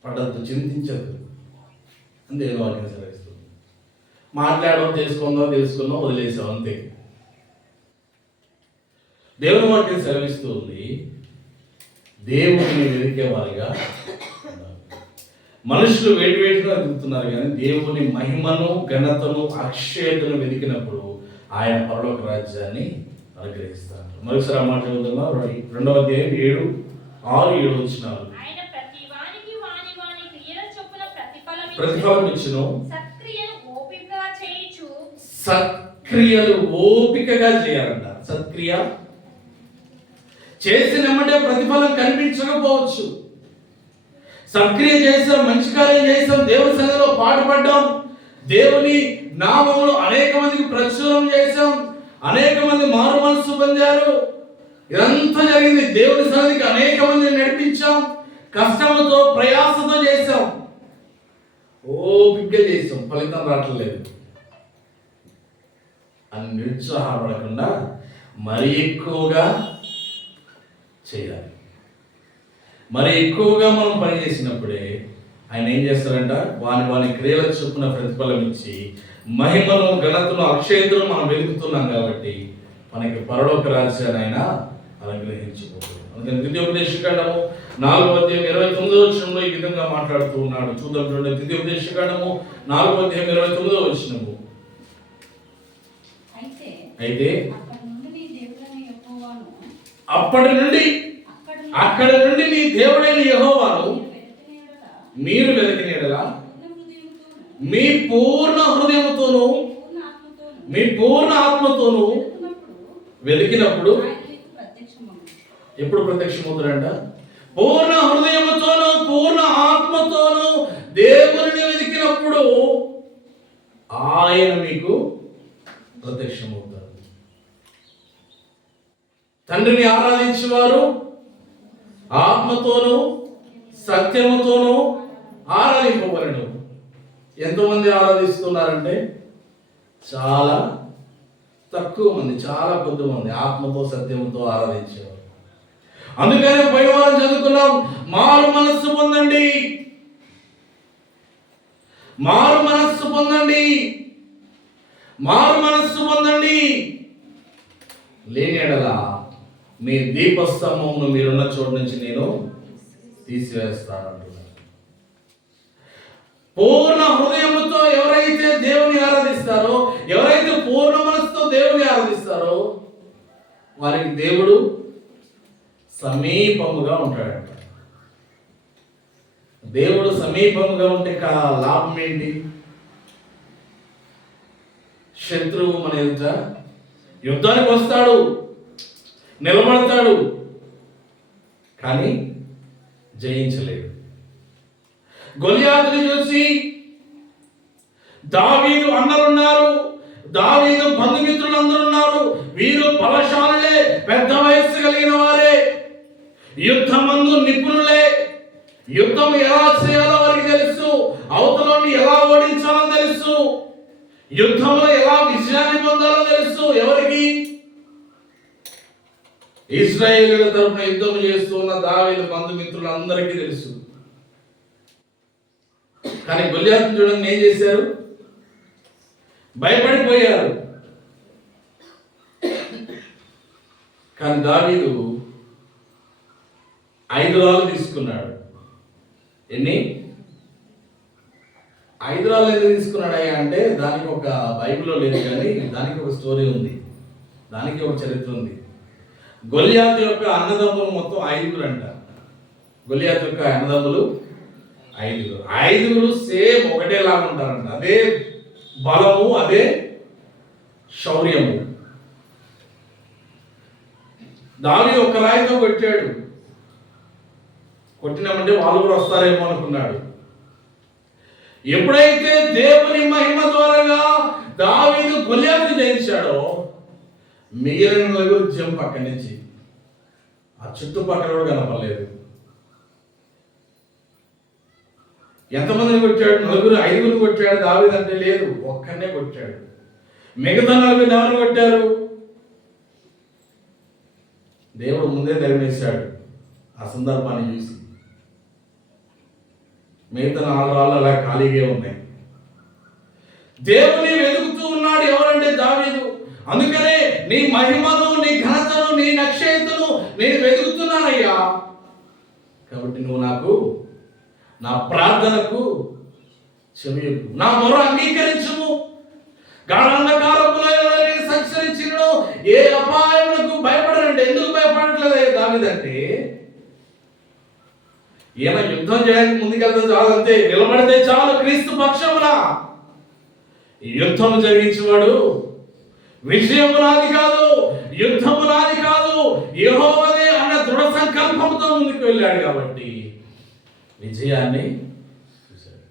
పడద్దు, చింతించద్దు అని దేవుని వాక్యం సెలవిస్తుంది. మాట్లాడడం తెలుసుకుందాం వదిలేసాం అంతే. దేవుని వాక్యం సెలవిస్తుంది దేవుడిని వెతికే వారిగా. మనుషులు వేటిగా వెతుకుతున్నారు కానీ దేవుని మహిమను, ఘనతను, అక్షయతను వెతికినప్పుడు ఆయన పరలోక రాజ్యాన్ని అనుగ్రహిస్తారు. మరొకసారి ఆ మాట చదువుతున్నాం. 2వ అధ్యాయం 7, 6, 7 వచనాలు. ప్రతిఫలం ఇచ్చును, సత్క్రియలు ఓపికగా చేయాలంట. సత్క్రియ చేసినమంటే ప్రతిఫలం కనిపించకపోవచ్చు. సత్క్రియ చేసాం, మంచి కార్యం చేసాం, దేవుని సన్నిధిలో పాటుపడ్డాం, దేవుని నామములో అనేక మందికి ప్రచురం చేశాం, అనేక మంది మారు మనసు పొందారు, ఇదంతా జరిగింది. దేవుని సన్నిధికి అనేక మందిని నడిపించాం, కష్టంతో ప్రయాసతో చేశాం, ఓపికగా చేసాం, ఫలితం రావట్లేదు అని నిరుత్సాహపడకుండా మరి ఎక్కువగా చేయాలి. మరి ఎక్కువగా మనం పని చేసినప్పుడే ఆయన ఏం చేస్తారంట, వాని క్రియల చొప్పున ప్రతిఫలం ఇచ్చి మహిమను, ఘనతను, అక్షయతను మనం వెతుకుతున్నాం కాబట్టి మనకి పరలోక రాజ్యాన్ని ఆయన అనుగ్రహించబోతున్నాడు. అందుకని ద్వితీయోపదేశకాండము 4వ అధ్యాయం 29వ వచనంలో ఈ విధంగా మాట్లాడుతూ ఉన్నాడు. చూద్దాం చూడండి. ద్వితీయోపదేశకాండము 4వ అధ్యాయం 29వ వచనము. అయితే అక్కడి నుండి నీ దేవుడైన యెహోవాను మీరు వెతికిన యెడల మీ పూర్ణ హృదయముతోను మీ పూర్ణ ఆత్మతోను వెతికినప్పుడు, ఎప్పుడు ప్రత్యక్షమవుతాడంట? పూర్ణ హృదయముతోను పూర్ణ ఆత్మతోను దేవుని వెతికినప్పుడు ఆయన మీకు ప్రత్యక్షమవుతాడు. తండ్రిని ఆరాధించేవారు ఆత్మతోనూ సత్యముతోనూ ఆరాధింపబడను. ఎంతమంది ఆరాధిస్తున్నారంటే చాలా తక్కువ మంది, చాలా కొద్ది మంది ఆత్మతో సత్యముతో ఆరాధించేవారు. అందుకనే పైవారం చదువుకున్నాం, మారు మనస్సు పొందండి, మారు మనస్సు పొందండి, మారు మనస్సు పొందండి, లేని యెడల మీ దీపస్తంభమును మీరున్న చోటు నుంచి నేను తీసివేస్తాను అంటున్నాను. పూర్ణ హృదయముతో ఎవరైతే దేవుని ఆరాధిస్తారో, ఎవరైతే పూర్ణ మనసుతో దేవుని ఆరాధిస్తారో వారికి దేవుడు సమీపముగా ఉంటాడంట. దేవుడు సమీపముగా ఉంటే లాభం ఏంటి? శత్రువు మన ఎదుట యుద్ధానికి వస్తాడు, నిలబడతాడు, కానీ జయించలేడు. గొలియాతుని చూసి దావీదు అన్నలున్నారు, దావీదు బంధుమిత్రులు అందరూ ఉన్నారు, వీరు బలశాలులే, పెద్ద వయస్సు కలిగిన వారే, యుద్ధమందు నిపుణులే, యుద్ధం ఎలా చేయాలో వారికి తెలుసు, అవతలని ఎలా ఓడించాలో తెలుసు, యుద్ధంలో ఎలా విజయాన్ని పొందాలో తెలుసు. ఎవరికి? ఇశ్రాయేలీయుల తరపున యుద్ధం చేస్తున్న దావీదు బంధుమిత్రులందరికీ తెలుసు. కానీ గొలియాతును చూడండి ఏం చేశారు? భయపడిపోయారు. కానీ దావీదు 5 రాళ్ళు తీసుకున్నాడు. ఎన్ని? 5 రాళ్ళు ఎందుకు తీసుకున్నాడయ్యా అంటే దానికి ఒక బైబిల్లో లేదు, కానీ దానికి ఒక స్టోరీ ఉంది, దానికి ఒక చరిత్ర ఉంది. గొలియాతు యొక్క అన్నదమ్ములు మొత్తం 5 అంట. గొలియాతు యొక్క అన్నదమ్ములు 5 సేమ్ ఒకటేలాగా ఉంటారంట. అదే బలము, అదే శౌర్యము. దావీదు ఒక రాయితో కొట్టాడు. కొట్టినామంటే వాళ్ళు కూడా వస్తారేమో అనుకున్నాడు. ఎప్పుడైతే దేవుని మహిమ ద్వారా దావీదు గొలియాతుని జయించాడో మిగిలిన నలుగురు జంప్ పక్కన నుంచి ఆ చుట్టుపక్కల కూడా కనపడలేదు. ఎంతమందిని కొట్టాడు? 4, 5 కొట్టాడు దావీదు అంటే. లేదు, ఒక్కనే కొట్టాడు. మిగతా 40 ఎవరు కొట్టారు? దేవుడు ముందే ధర్మేశాడు ఆ సందర్భాన్ని చూసి. మిగతా 4 రాళ్ళు అలా ఖాళీగా ఉన్నాయి. దేవుని వెతుకుతూ ఉన్నాడు ఎవరంటే దావీదు. అందుకనే నీ మహిమను, నీ ఘనతను, నీ నక్షత్రను నేను వెతుకుతున్నానయ్యా. కాబట్టి నువ్వు నాకు, నా ప్రార్థనకు చెవియొగ్గు, నా మొర అంగీకరించుము. గాఢాంధకారములో నేను సంచరించినను ఏ అపాయములకు భయపడనంటే. ఎందుకు భయపడట్లేదు దావీదంటే, ఈయన యుద్ధం చేయడానికి ముందుకెళ్తే చాలంతే, నిలబడితే చాలు క్రీస్తు పక్షమున. యుద్ధం జరిగించేవాడు, విజయము నాది కాదు, యుద్ధము నాది కాదు, యెహోవాదే అన్న దృఢ సంకల్పంతో ముందుకు వెళ్ళాడు కాబట్టి విజయాన్ని చూశాడు.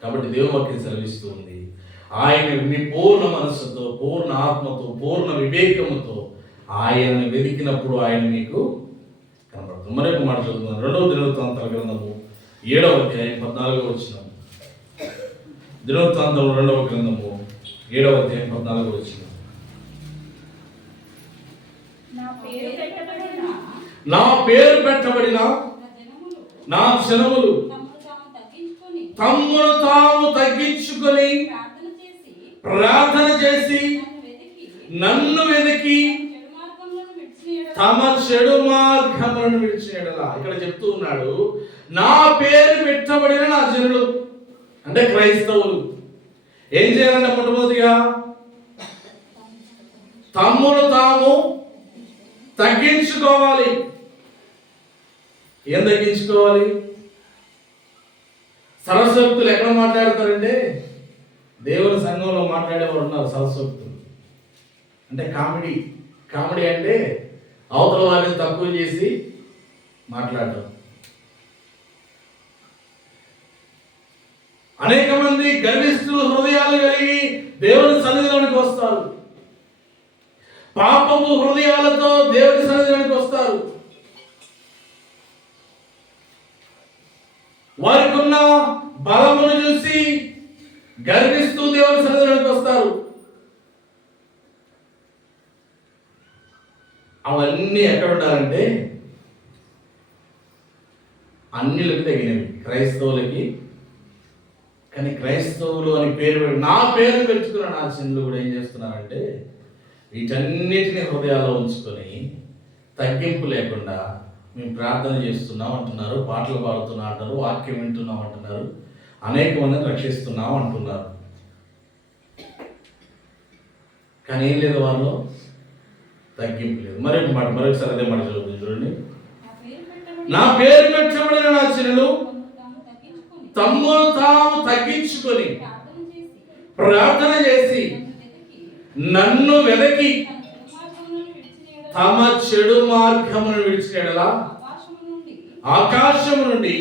కాబట్టి దేవుని సెలవిస్తూ ఉంది, ఆయన మీ పూర్ణ మనస్సుతో, పూర్ణ ఆత్మతో, పూర్ణ వివేకముతో ఆయనను వెతికినప్పుడు ఆయన మీకు కనబడుతుంది. మరొక మాట చదువుతున్నాను. 2వ దినవృత్తాంతాల గ్రంథము 7వ అధ్యాయం 14వ వచనం. దినవృత్తాంతం 2వ గ్రంథము 7వ అధ్యాయం 14వ వచనం. నా పేరు పెట్టబడిన నా జనములు తమ్మును తాము తగ్గించుకొని ప్రార్థన చేసి నన్ను వెతికి తమ చెడు మార్గములను విడిచిన యెడల. ఇక్కడ చెప్తూ ఉన్నాడు, నా పేరు పెట్టబడిన నా జనులు అంటే క్రైస్తవులు ఏం చేయాలంటే, మొట్టమొదటిగా తమ్మును తాము తగ్గించుకోవాలి. ఏం తగ్గించుకోవాలి? సరస్వక్తులు ఎక్కడ మాట్లాడతారంటే, దేవుని సంఘంలో మాట్లాడేవారు ఉన్నారు సరస్వక్తులు. అంటే కామెడీ అంటే అవతల వారిని తక్కువ చేసి మాట్లాడటం. అనేక మంది గర్విష్ఠులు హృదయాలు కలిగి దేవుని సన్నిధిలోనికి వస్తారు. పాపము హృదయాలతో దేవుని సన్నిధిలోనికి వస్తారు. వారికి ఉన్న బలమును చూసి గర్విస్తూ దేవుని సన్నిధిలోనికి వస్తారు. అవన్నీ ఎక్కడ ఉండాలంటే అన్యులకు తగినవి, క్రైస్తవులకి. కానీ క్రైస్తవులు అని పేరు నా పేరు పెట్టుకున్న నా చిన్నులు కూడా ఏం చేస్తున్నారంటే, వీటన్నిటిని హృదయాల్లో ఉంచుకొని తగ్గింపు లేకుండా మేము ప్రార్థన చేస్తున్నాం అంటున్నారు, పాటలు పాడుతున్నాం అంటారు, వాక్యం వింటున్నాం అంటున్నారు, అనేక మందిని రక్షిస్తున్నాం అంటున్నారు. కానీ ఏం లేదు, వాళ్ళు తగ్గింపు లేదు. మరొకసారి అదే మాట చదువుతుంది చూడండి. నా పేరు పెట్టబడిన నా చిన్నులు తమ్మును తాము తగ్గించుకొని ప్రార్థన చేసి నన్ను వెదకి తమ చెడు మార్గమును విడిచిన యెడల ఆకాశము నుండి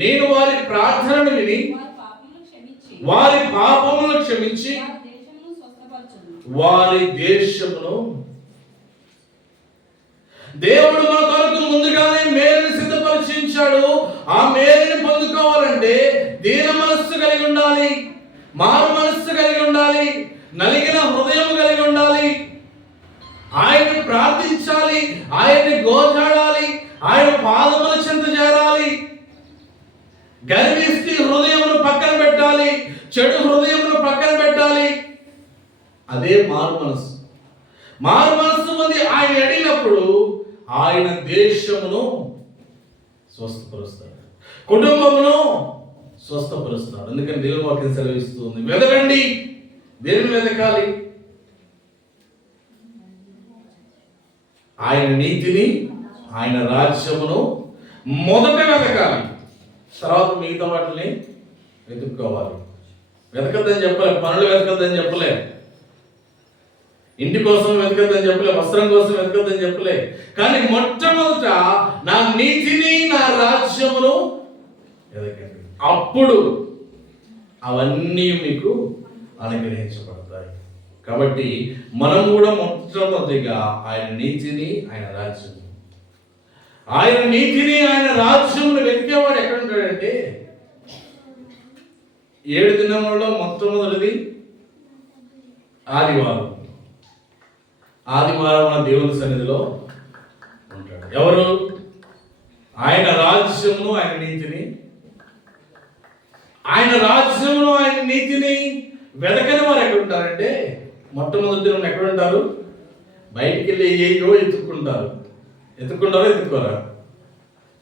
నేను వారి ప్రార్థనను విని వారి పాపములను క్షమించి వారి దేశమును. దేవుడు మన కొరకు ముందుగానే మేలుని సిద్ధపరిచించాడు. ఆ మేలుని పొందుకోవాలంటే దీన మనస్సు కలిగి ఉండాలి, మారు మనస్సు కలిగి ఉండాలి, నలిగిన హృదయం కలిగి ఉండాలి. ఆయన్ని ప్రార్థించాలి, ఆయన్ని గోజాడాలి, ఆయన పాదముల చెంత చేరాలి. గర్విష్టి హృదయమును పక్కన పెట్టాలి, చెడు హృదయమును పక్కన పెట్టాలి. అదే మారు మనస్సు. మారు మనస్సు పొంది ఆయన అడిగినప్పుడు ఆయన దేశమును స్వస్థపరుస్తాడు, కుటుంబమును స్వస్థపరుస్తాడు. అందుకని దేవుని వాక్యం సెలవిస్తుంది, వెదకండి. దేనిని వెతకాలి? ఆయన నీతిని, ఆయన రాజ్యమును మొదట వెతకాలి, తర్వాత మిగతా వాటిని వెతుక్కోవాలి. వెతకద్దని చెప్పలే, పనులు వెతకద్దని చెప్పలే, ఇంటి కోసం వెతకద్దని చెప్పలే, వస్త్రం కోసం వెతకద్దని చెప్పలే. కానీ మొట్టమొదట నా నీతిని, నా రాజ్యమును వెతకండి. అప్పుడు అవన్నీ మీకు అనుగ్రహించబడతాయి. కాబట్టి మనం కూడా మొట్టమొదటిగా ఆయన నీతిని, ఆయన రాజ్యం, ఆయన నీతిని, ఆయన రాజ్యమును వెతికేవాడు ఎక్కడ ఉంటాడంటే 7 దినములలో మొట్టమొదటిది ఆదివారం. ఆదివారం దేవుని సన్నిధిలో ఉంటాడు. ఎవరు? ఆయన రాజ్యమును, ఆయన నీతిని, ఆయన రాజ్యమును, ఆయన నీతిని వెతకని వారు ఎక్కడ ఉంటారంటే మొట్టమొదటి దినం ఎక్కడ ఉంటారు? బయటికి వెళ్ళి ఏయో ఎత్తుక్కుంటారు. ఎత్తుక్కోరా?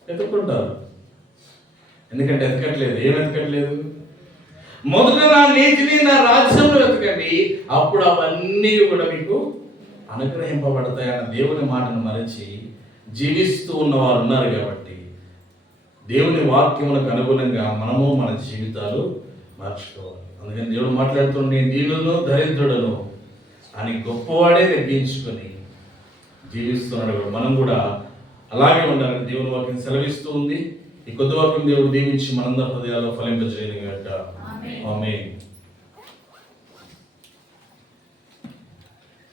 ఎత్తుక్కుంటారు. ఎందుకంటే ఎతకట్లేదు. ఏం ఎతకట్లేదు? మొదట నా నీతిని, నా రాజ్యంలో వెతకండి, అప్పుడు అవన్నీ కూడా మీకు అనుగ్రహింపబడతాయన్న దేవుని మాటను మరచి జీవిస్తూ ఉన్నవారు ఉన్నారు. కాబట్టి దేవుని వాక్యములకు అనుగుణంగా మనము మన జీవితాలు మార్చుకోవాలి. అందుకని దేవుడు మాట్లాడుతున్న నేను దీనులను దరిద్రుడను అని గొప్పవాడే తగ్గించుకొని జీవిస్తున్నాడు. మనం కూడా అలాగే ఉండాలని దేవుని వాక్యం సెలవిస్తూ ఉంది. ఈ కొద్ది వాక్యం దేవుడు దీవించి మనందరి హృదయాల్లో ఫలింపజేయను గాక. ఆమేన్.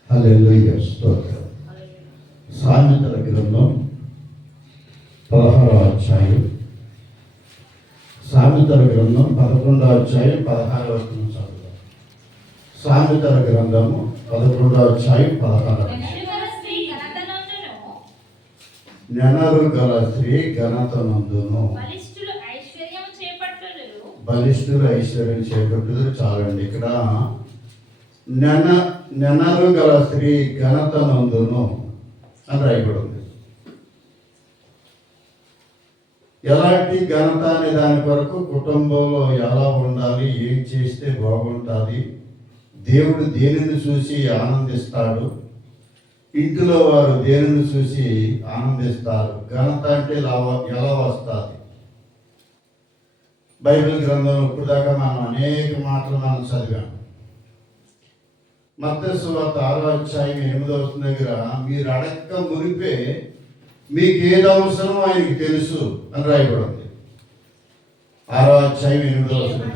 హల్లెలూయా. స్తోత్రం. సామెతల గ్రంథం 16వ అధ్యాయం, సామెతల గ్రంథం 11వ అధ్యాయం 16వ వచనం చదువుతాం. సామెతల గ్రంథము 11వ అధ్యాయం 16వ వచనం. నెనరు గల స్త్రీ ఘనత నందును, బలిష్ఠులు ఐశ్వర్యం చేపట్టుదురు. చాలండి. ఇక్కడ నెనరు గల స్త్రీ ఘనత నందును అని రాయబడింది. ఎలాంటి ఘనత అనే దాని కొరకు కుటుంబంలో ఎలా ఉండాలి, ఏం చేస్తే బాగుంటుంది, దేవుడు దేనిని చూసి ఆనందిస్తాడు, ఇంటిలో వారు దేనిని చూసి ఆనందిస్తారు, ఘనత అంటే ఎలా వస్తుంది. బైబిల్ గ్రంథంలో ఇప్పుడు దాకా మనం అనేక మాటలు మనం చదివాం. మత్తయి సువార్త 6వ అధ్యాయం 8వ వచనం దగ్గర మీరు అడక్క మునిపే మీకు ఏది అవసరమో ఆయనకి తెలుసు అని రాయబడింది. 6వ అధ్యాయం 8వ వచనం.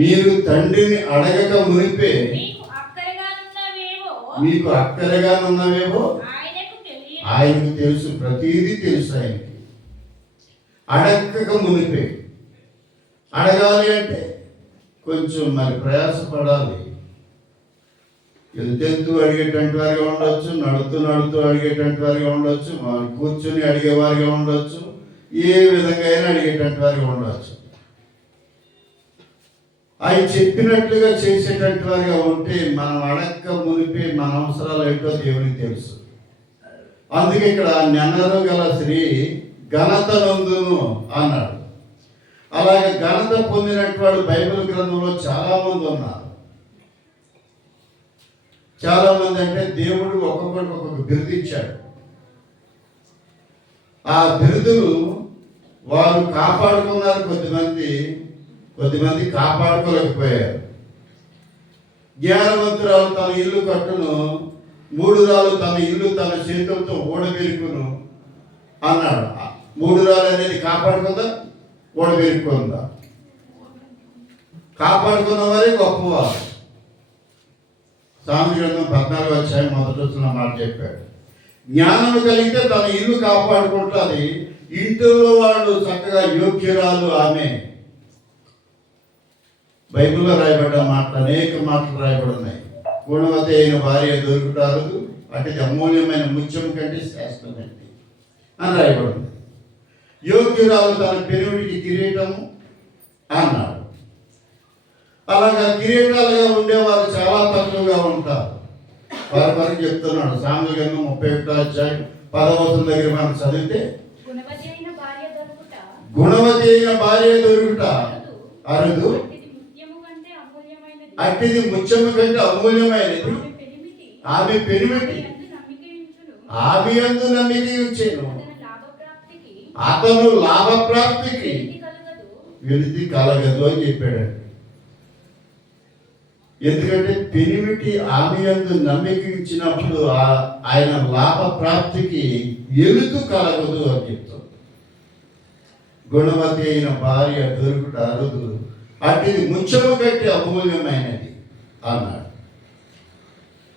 మీరు తండ్రిని అడగక మునిపే మీకు అక్కరగా ఉన్నవేవో ఆయనకు తెలుసు. ప్రతిదీ తెలుసు ఆయనకి. అడగక మునిపే. అడగాలి అంటే కొంచెం మరి ప్రయాసపడాలి. ఎదుతెంతూ అడిగేటువంటి వారిగా ఉండొచ్చు, నడుతూ అడిగేటువంటి వారిగా ఉండొచ్చు, కూర్చొని అడిగేవారిగా ఉండొచ్చు, ఏ విధంగా అయినా అడిగేటువంటి వారిగా ఉండొచ్చు. ఆయన చెప్పినట్లుగా చేసేటువంటి వారిగా ఉంటే మనం అడక్క మునిపి మన అవసరాలు ఏంటో దేవునికి తెలుసు. అందుకే ఇక్కడ నెనరు గల స్త్రీ ఘనత నందును అన్నాడు. అలాగే ఘనత పొందినటువంటి వాడు బైబిల్ గ్రంథంలో చాలా మంది ఉన్నారు. చాలా మంది అంటే దేవుడు ఒక్కొక్కరికి ఒక్కొక్క బిరుదు ఇచ్చాడు. ఆ బిరుదులు వారు కాపాడుకున్నారు. కొద్దిమంది కాపాడుకోలేకపోయారు. జ్ఞానవంతురాలు తన ఇల్లు కట్టును, 3 రాళ్ళు తన ఇల్లు తన చేతులతో ఓడబెరుకును అన్నాడు. 3 రాళ్ళు అనేది కాపాడుకుందా, ఓడబెరుకుందా? కాపాడుకున్న వారే గొప్పవారు. సామెతల గ్రంథం 14వ అధ్యాయం 1వ వచనం మాట చెప్పాడు. జ్ఞానము కలిగితే తన ఇల్లు కాపాడుకుంటుంది. ఇంటిలో వాళ్ళు చక్కగా యోగ్యురాలు ఆమె. బైబిల్లో రాయబడ్డ మాటలు అనేక మాటలు రాయబడి ఉన్నాయి. గుణవతి అయిన భార్య దొరుకుతారు, అటు అమూల్యమైన ముత్యం కంటే శ్రేష్టమైనది అని రాయబడింది. యోగ్యురాలు తన పెనుడికి కిరీటము అన్నాడు. అలాగా కిరీటాలుగా ఉండేవారు చాలా తక్కువగా ఉంటారు. వారి వరకు చెప్తున్నాడు. సామెతల గ్రంథం 31వ అధ్యాయం 10వ వచనం దగ్గర మనం చదివితే, గుణవతి అయిన భార్య దొరుకుట అరుదు, అట్టిది ముత్యము కంటే అమూల్యమైనది. ఆమె పెనిమిటి ఆమె యందు నమ్మిక ఉంచెను, అతను లాభప్రాప్తికి వెలితి కలగదు అని చెప్పాడు. ఎందుకంటే పెనిమిటి ఆమె యందు నమ్మిక ఇచ్చినప్పుడు ఆయన లాభప్రాప్తికి ఎలుతు కలగదు అని చెప్తాడు. గుణవతి అయిన భార్య దొరుకుట అరుదు, అట్టిది ముత్యము కంటే అమూల్యమైనది అన్నాడు.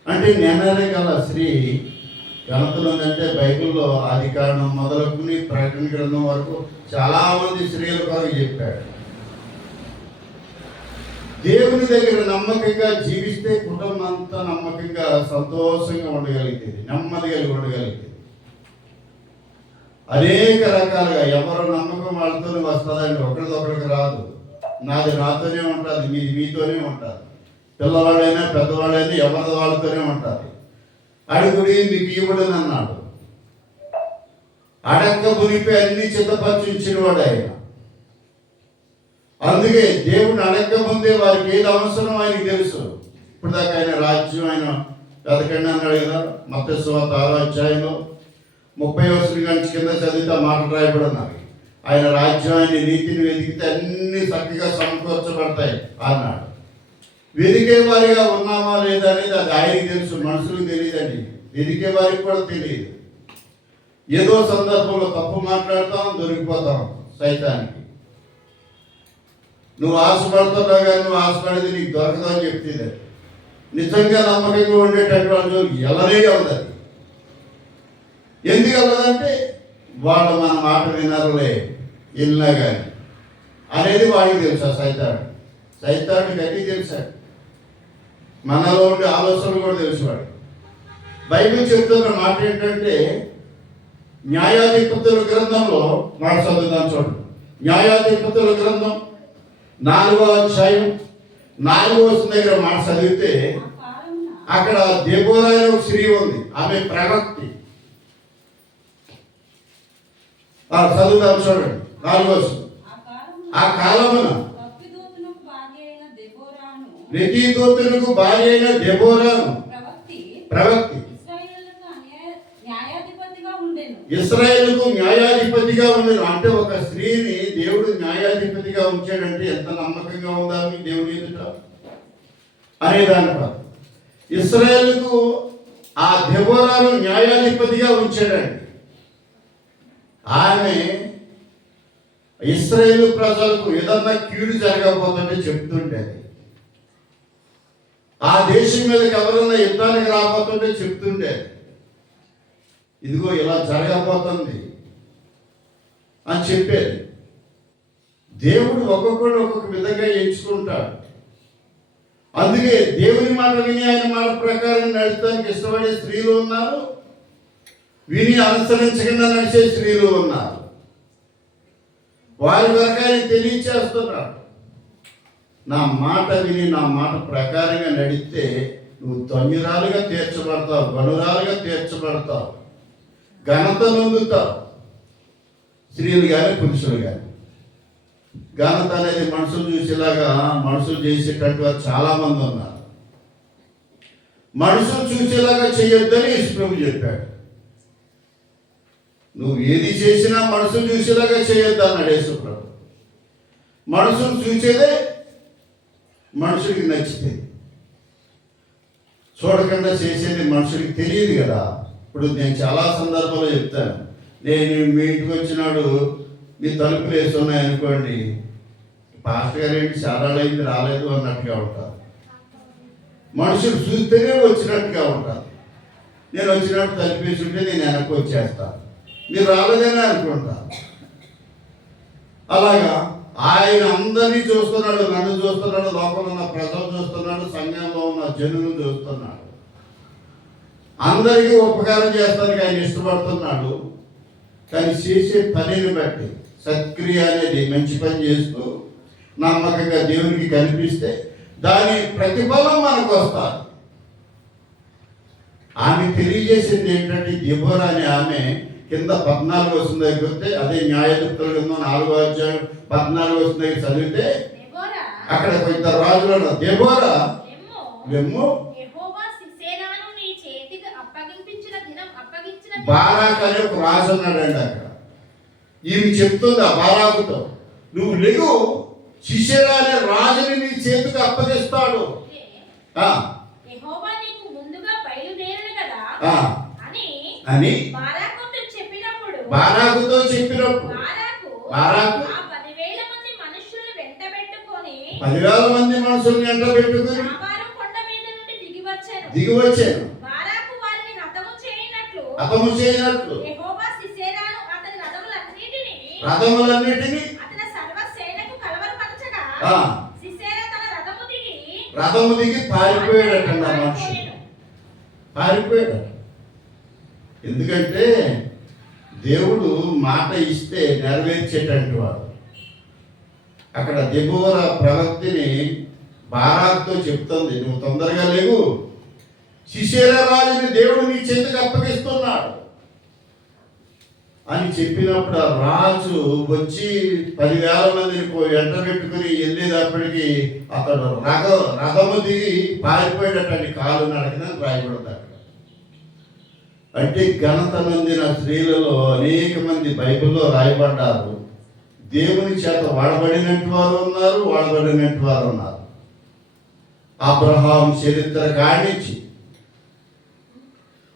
అంటే నెనరగల స్త్రీ ఘనత ఉందంటే బైబిల్లో ఆది కారణం మొదలుకుని ప్రకటన గ్రంథం వరకు చాలా మంది స్త్రీల కొరకు చెప్పాడు. దేవుని దగ్గర నమ్మకంగా జీవిస్తే కుటుంబం అంతా నమ్మకంగా సంతోషంగా ఉండగలిగేది, నెమ్మది కలిగి ఉండగలిగేది. అనేక రకాలుగా ఎవరు నమ్మకం వాళ్ళతోనే వస్తుందండి, ఒకరిదొకరికి రాదు. నాది నాతోనే ఉంటుంది, మీది మీతోనే ఉంటుంది. పిల్లవాళ్ళైనా పెద్దవాళ్ళైనా ఎవరిది వాళ్ళతోనే ఉంటుంది. అడుగుడి మీకు ఇవ్వడని అన్నాడు. అడక్క మునిపి అన్ని చిత్తపరిచి వాడు ఆయన. అందుకే దేవుడిని అడక్క ముందే వారికి ఏది అవసరం ఆయనకి తెలుసు. ఇప్పుడు దాకా ఆయన రాజ్యం ఆయన వెతకండి అన్నాడు కదా. మత్తయి సువార్త 6వ అధ్యాయంలో 30వ వచనం కింద చదివితే మాటలు రాయబడి ఉన్నాయి. ఆయన రాజ్యం, ఆయన నీతిని వెతికితే అన్ని చక్కగా సమకూర్చబడతాయి అన్నాడు. వెదికే వారిగా ఉన్నామా లేదా అనేది అది ఆయనకి తెలుసు, మనుషులకు తెలియదండి. వెదికే వారికి కూడా తెలియదు. ఏదో సందర్భంలో తప్పు మాట్లాడతాం, దొరికిపోతాం సైతానికి. నువ్వు ఆశపడుతున్నావు కానీ నువ్వు ఆశపడేది నీకు దొరకదు అని చెప్తుంది. నిజంగా నమ్మకంగా ఉండేటటువంటి వాళ్ళు ఎలానే ఉండదు. ఎందుకు వెళ్ళదంటే వాళ్ళు మన మాట వినరులే, వెళ్ళినా కానీ అనేది వాడికి తెలుసా. సైతానికి అన్నీ తెలుసాడు. మనలో ఉండే ఆలోచనలు కూడా తెలుసువాడు. బైబిల్ చెప్తున్న మాట ఏంటంటే, న్యాయాధిపతుల గ్రంథంలో మాట చదువుదాం చూడండి. న్యాయాధిపతుల గ్రంథం 4వ అధ్యాయం 4వ వచనం దగ్గర మాట చదివితే అక్కడ దెబోరా అనే ఒక స్త్రీ ఉంది, ఆమె ప్రవక్తి. చదువుదాం చూడండి 4వ వచనం. ఆ కాలమున నెతీదోతులకు భార్య అయిన దెబోరాను ప్రవక్తి ఇశ్రాయేలుకు న్యాయాధిపతిగా ఉండేను. అంటే ఒక స్త్రీని దేవుడు న్యాయాధిపతిగా ఉంచాడంటే ఎంత నమ్మకంగా ఉందా మీ దేవుని ఎదుట అనే దానిపై ఇశ్రాయేలుకు ఆ దెబోరాను న్యాయాధిపతిగా ఉంచాడండి. ఆమె ఇశ్రాయేలు ప్రజలకు ఏదన్నా కీడు జరగకపోతుంటే చెప్తుండేది. ఆ దేశం మీదకి ఎవరన్నా యుద్ధానికి రాబోతుంటే చెప్తుండేది, ఇదిగో ఇలా జరగబోతుంది అని చెప్పేది. దేవుడు ఒక్కొక్కడు ఒక్కొక్క విధంగా ఎంచుకుంటాడు. అందుకే దేవుని మాట విని ఆయన మాట ప్రకారం నడచడానికి ఇష్టపడే స్త్రీలు ఉన్నారు, విని అనుసరించకుండా నడిచే స్త్రీలు ఉన్నారు. వారి వరకు ఆయన తెలియచేస్తున్నాడు. నా మాట విని నా మాట ప్రకారంగా నడిస్తే నువ్వు ధన్యురాలుగా తీర్చబడతావు, గనురాలుగా తీర్చబడతావు, ఘనత నొందుతావు. స్త్రీలు కానీ పురుషులు కానీ. ఘనత అనేది మనుషులు చూసేలాగా మనుషులు చేసేటట్టు వారు చాలామంది ఉన్నారు. మనుషులు చూసేలాగా చేయొద్దని యేసుప్రభు చెప్పాడు. నువ్వు ఏది చేసినా మనుషులు చూసేలాగా చేయొద్దు అన్నాడు యేసుప్రభు. మనుషులు చూసేదే మనుషుడికి నచ్చితే, చూడకుండా చేసేది మనుషుడికి తెలియదు కదా. ఇప్పుడు నేను చాలా సందర్భాల్లో చెప్తాను. నేను మీ ఇంటికి వచ్చినాడు మీ తలుపులు వేసి ఉన్నాయనుకోండి, పాస్టర్ గారు ఏంటి చాలాడైంది రాలేదు అన్నట్టుగా ఉంటారు. మనుషులు చూస్తేనే వచ్చినట్టుగా ఉంటారు. నేను వచ్చినప్పుడు తలుపు వేసి ఉంటే నేను వెనక్కి వచ్చేస్తాను, మీరు రాలేదని అనుకుంటా. అలాగా ఆయన అందరినీ చూస్తున్నాడు, నన్ను చూస్తున్నాడు, లోపల ఉన్న ప్రజలు చూస్తున్నాడు, సంఘంలో ఉన్న జనులను చూస్తున్నాడు. అందరికీ ఉపకారం చేస్తానికి ఆయన ఇష్టపడుతున్నాడు. కానీ చేసే పనిని బట్టి సత్క్రియ అనేది మంచి పని చేస్తూ నమ్మకంగా దేవునికి కనిపిస్తే దాని ప్రతిఫలం మనకు వస్తుంది. ఆమె తెలియజేసింది ఏంటంటే, దెబోరా అనే ఆమె కింద 14 వచనం దగ్గర వస్తే, అదే న్యాయాధిపతుల గ్రంథం 4వ అధ్యాయం 14 వచనం దగ్గర చదివితే అక్కడ ఇద్దరు రాజులు ఉన్నారు. దెబోరా వెమ్ము బారాక్ అనే ఒక రాజు ఉన్నాడండి అక్కడ. ఈమె చెప్తుంది ఆ బారాకుతో, నువ్వు లేవు, సిసెరా అనే రాజుని నీ చేతికి అప్పగిస్తాడు అని బారాకుతో చెప్పినప్పుడు బారాకు 10,000 మంది మనుషుల్ని వెంట పెట్టుకుని దిగి వచ్చాను. హతము చేయనట్లు యెహోవా సిసెరాను అతని రథములన్నిటిని అతని సర్వసేనకు కలవరపరచగా ఆ, సిసెరా తన రథము దిగి పారిపోయాడటండి ఆ మనుషుడు. పారిపోయాడు. ఎందుకంటే దేవుడు మాట ఇస్తే నెరవేర్చేటటువంటి వాడు. అక్కడ దెబోరా ప్రవక్తిని బారాకుతో చెప్తుంది, నువ్వు తొందరగా లేవు, సిసెరా రాజుని దేవుడు నీ చేతికి అప్పగిస్తున్నాడు అని చెప్పినప్పుడు ఆ రాజు వచ్చి 10,000 మందిని వెంట పెట్టుకుని వెళ్ళేటప్పటికి అతడు రథము దిగి పారిపోయేటటువంటి కాలు నడకదని రాయబడతాడు. అంటే ఘనత నొందిన స్త్రీలలో అనేక మంది బైబిల్లో రాయబడ్డారు. దేవుని చేత వాడబడినట్టు వారు ఉన్నారు, వాడబడినట్టు వారు ఉన్నారు. అబ్రహాం చరిత్ర కానించి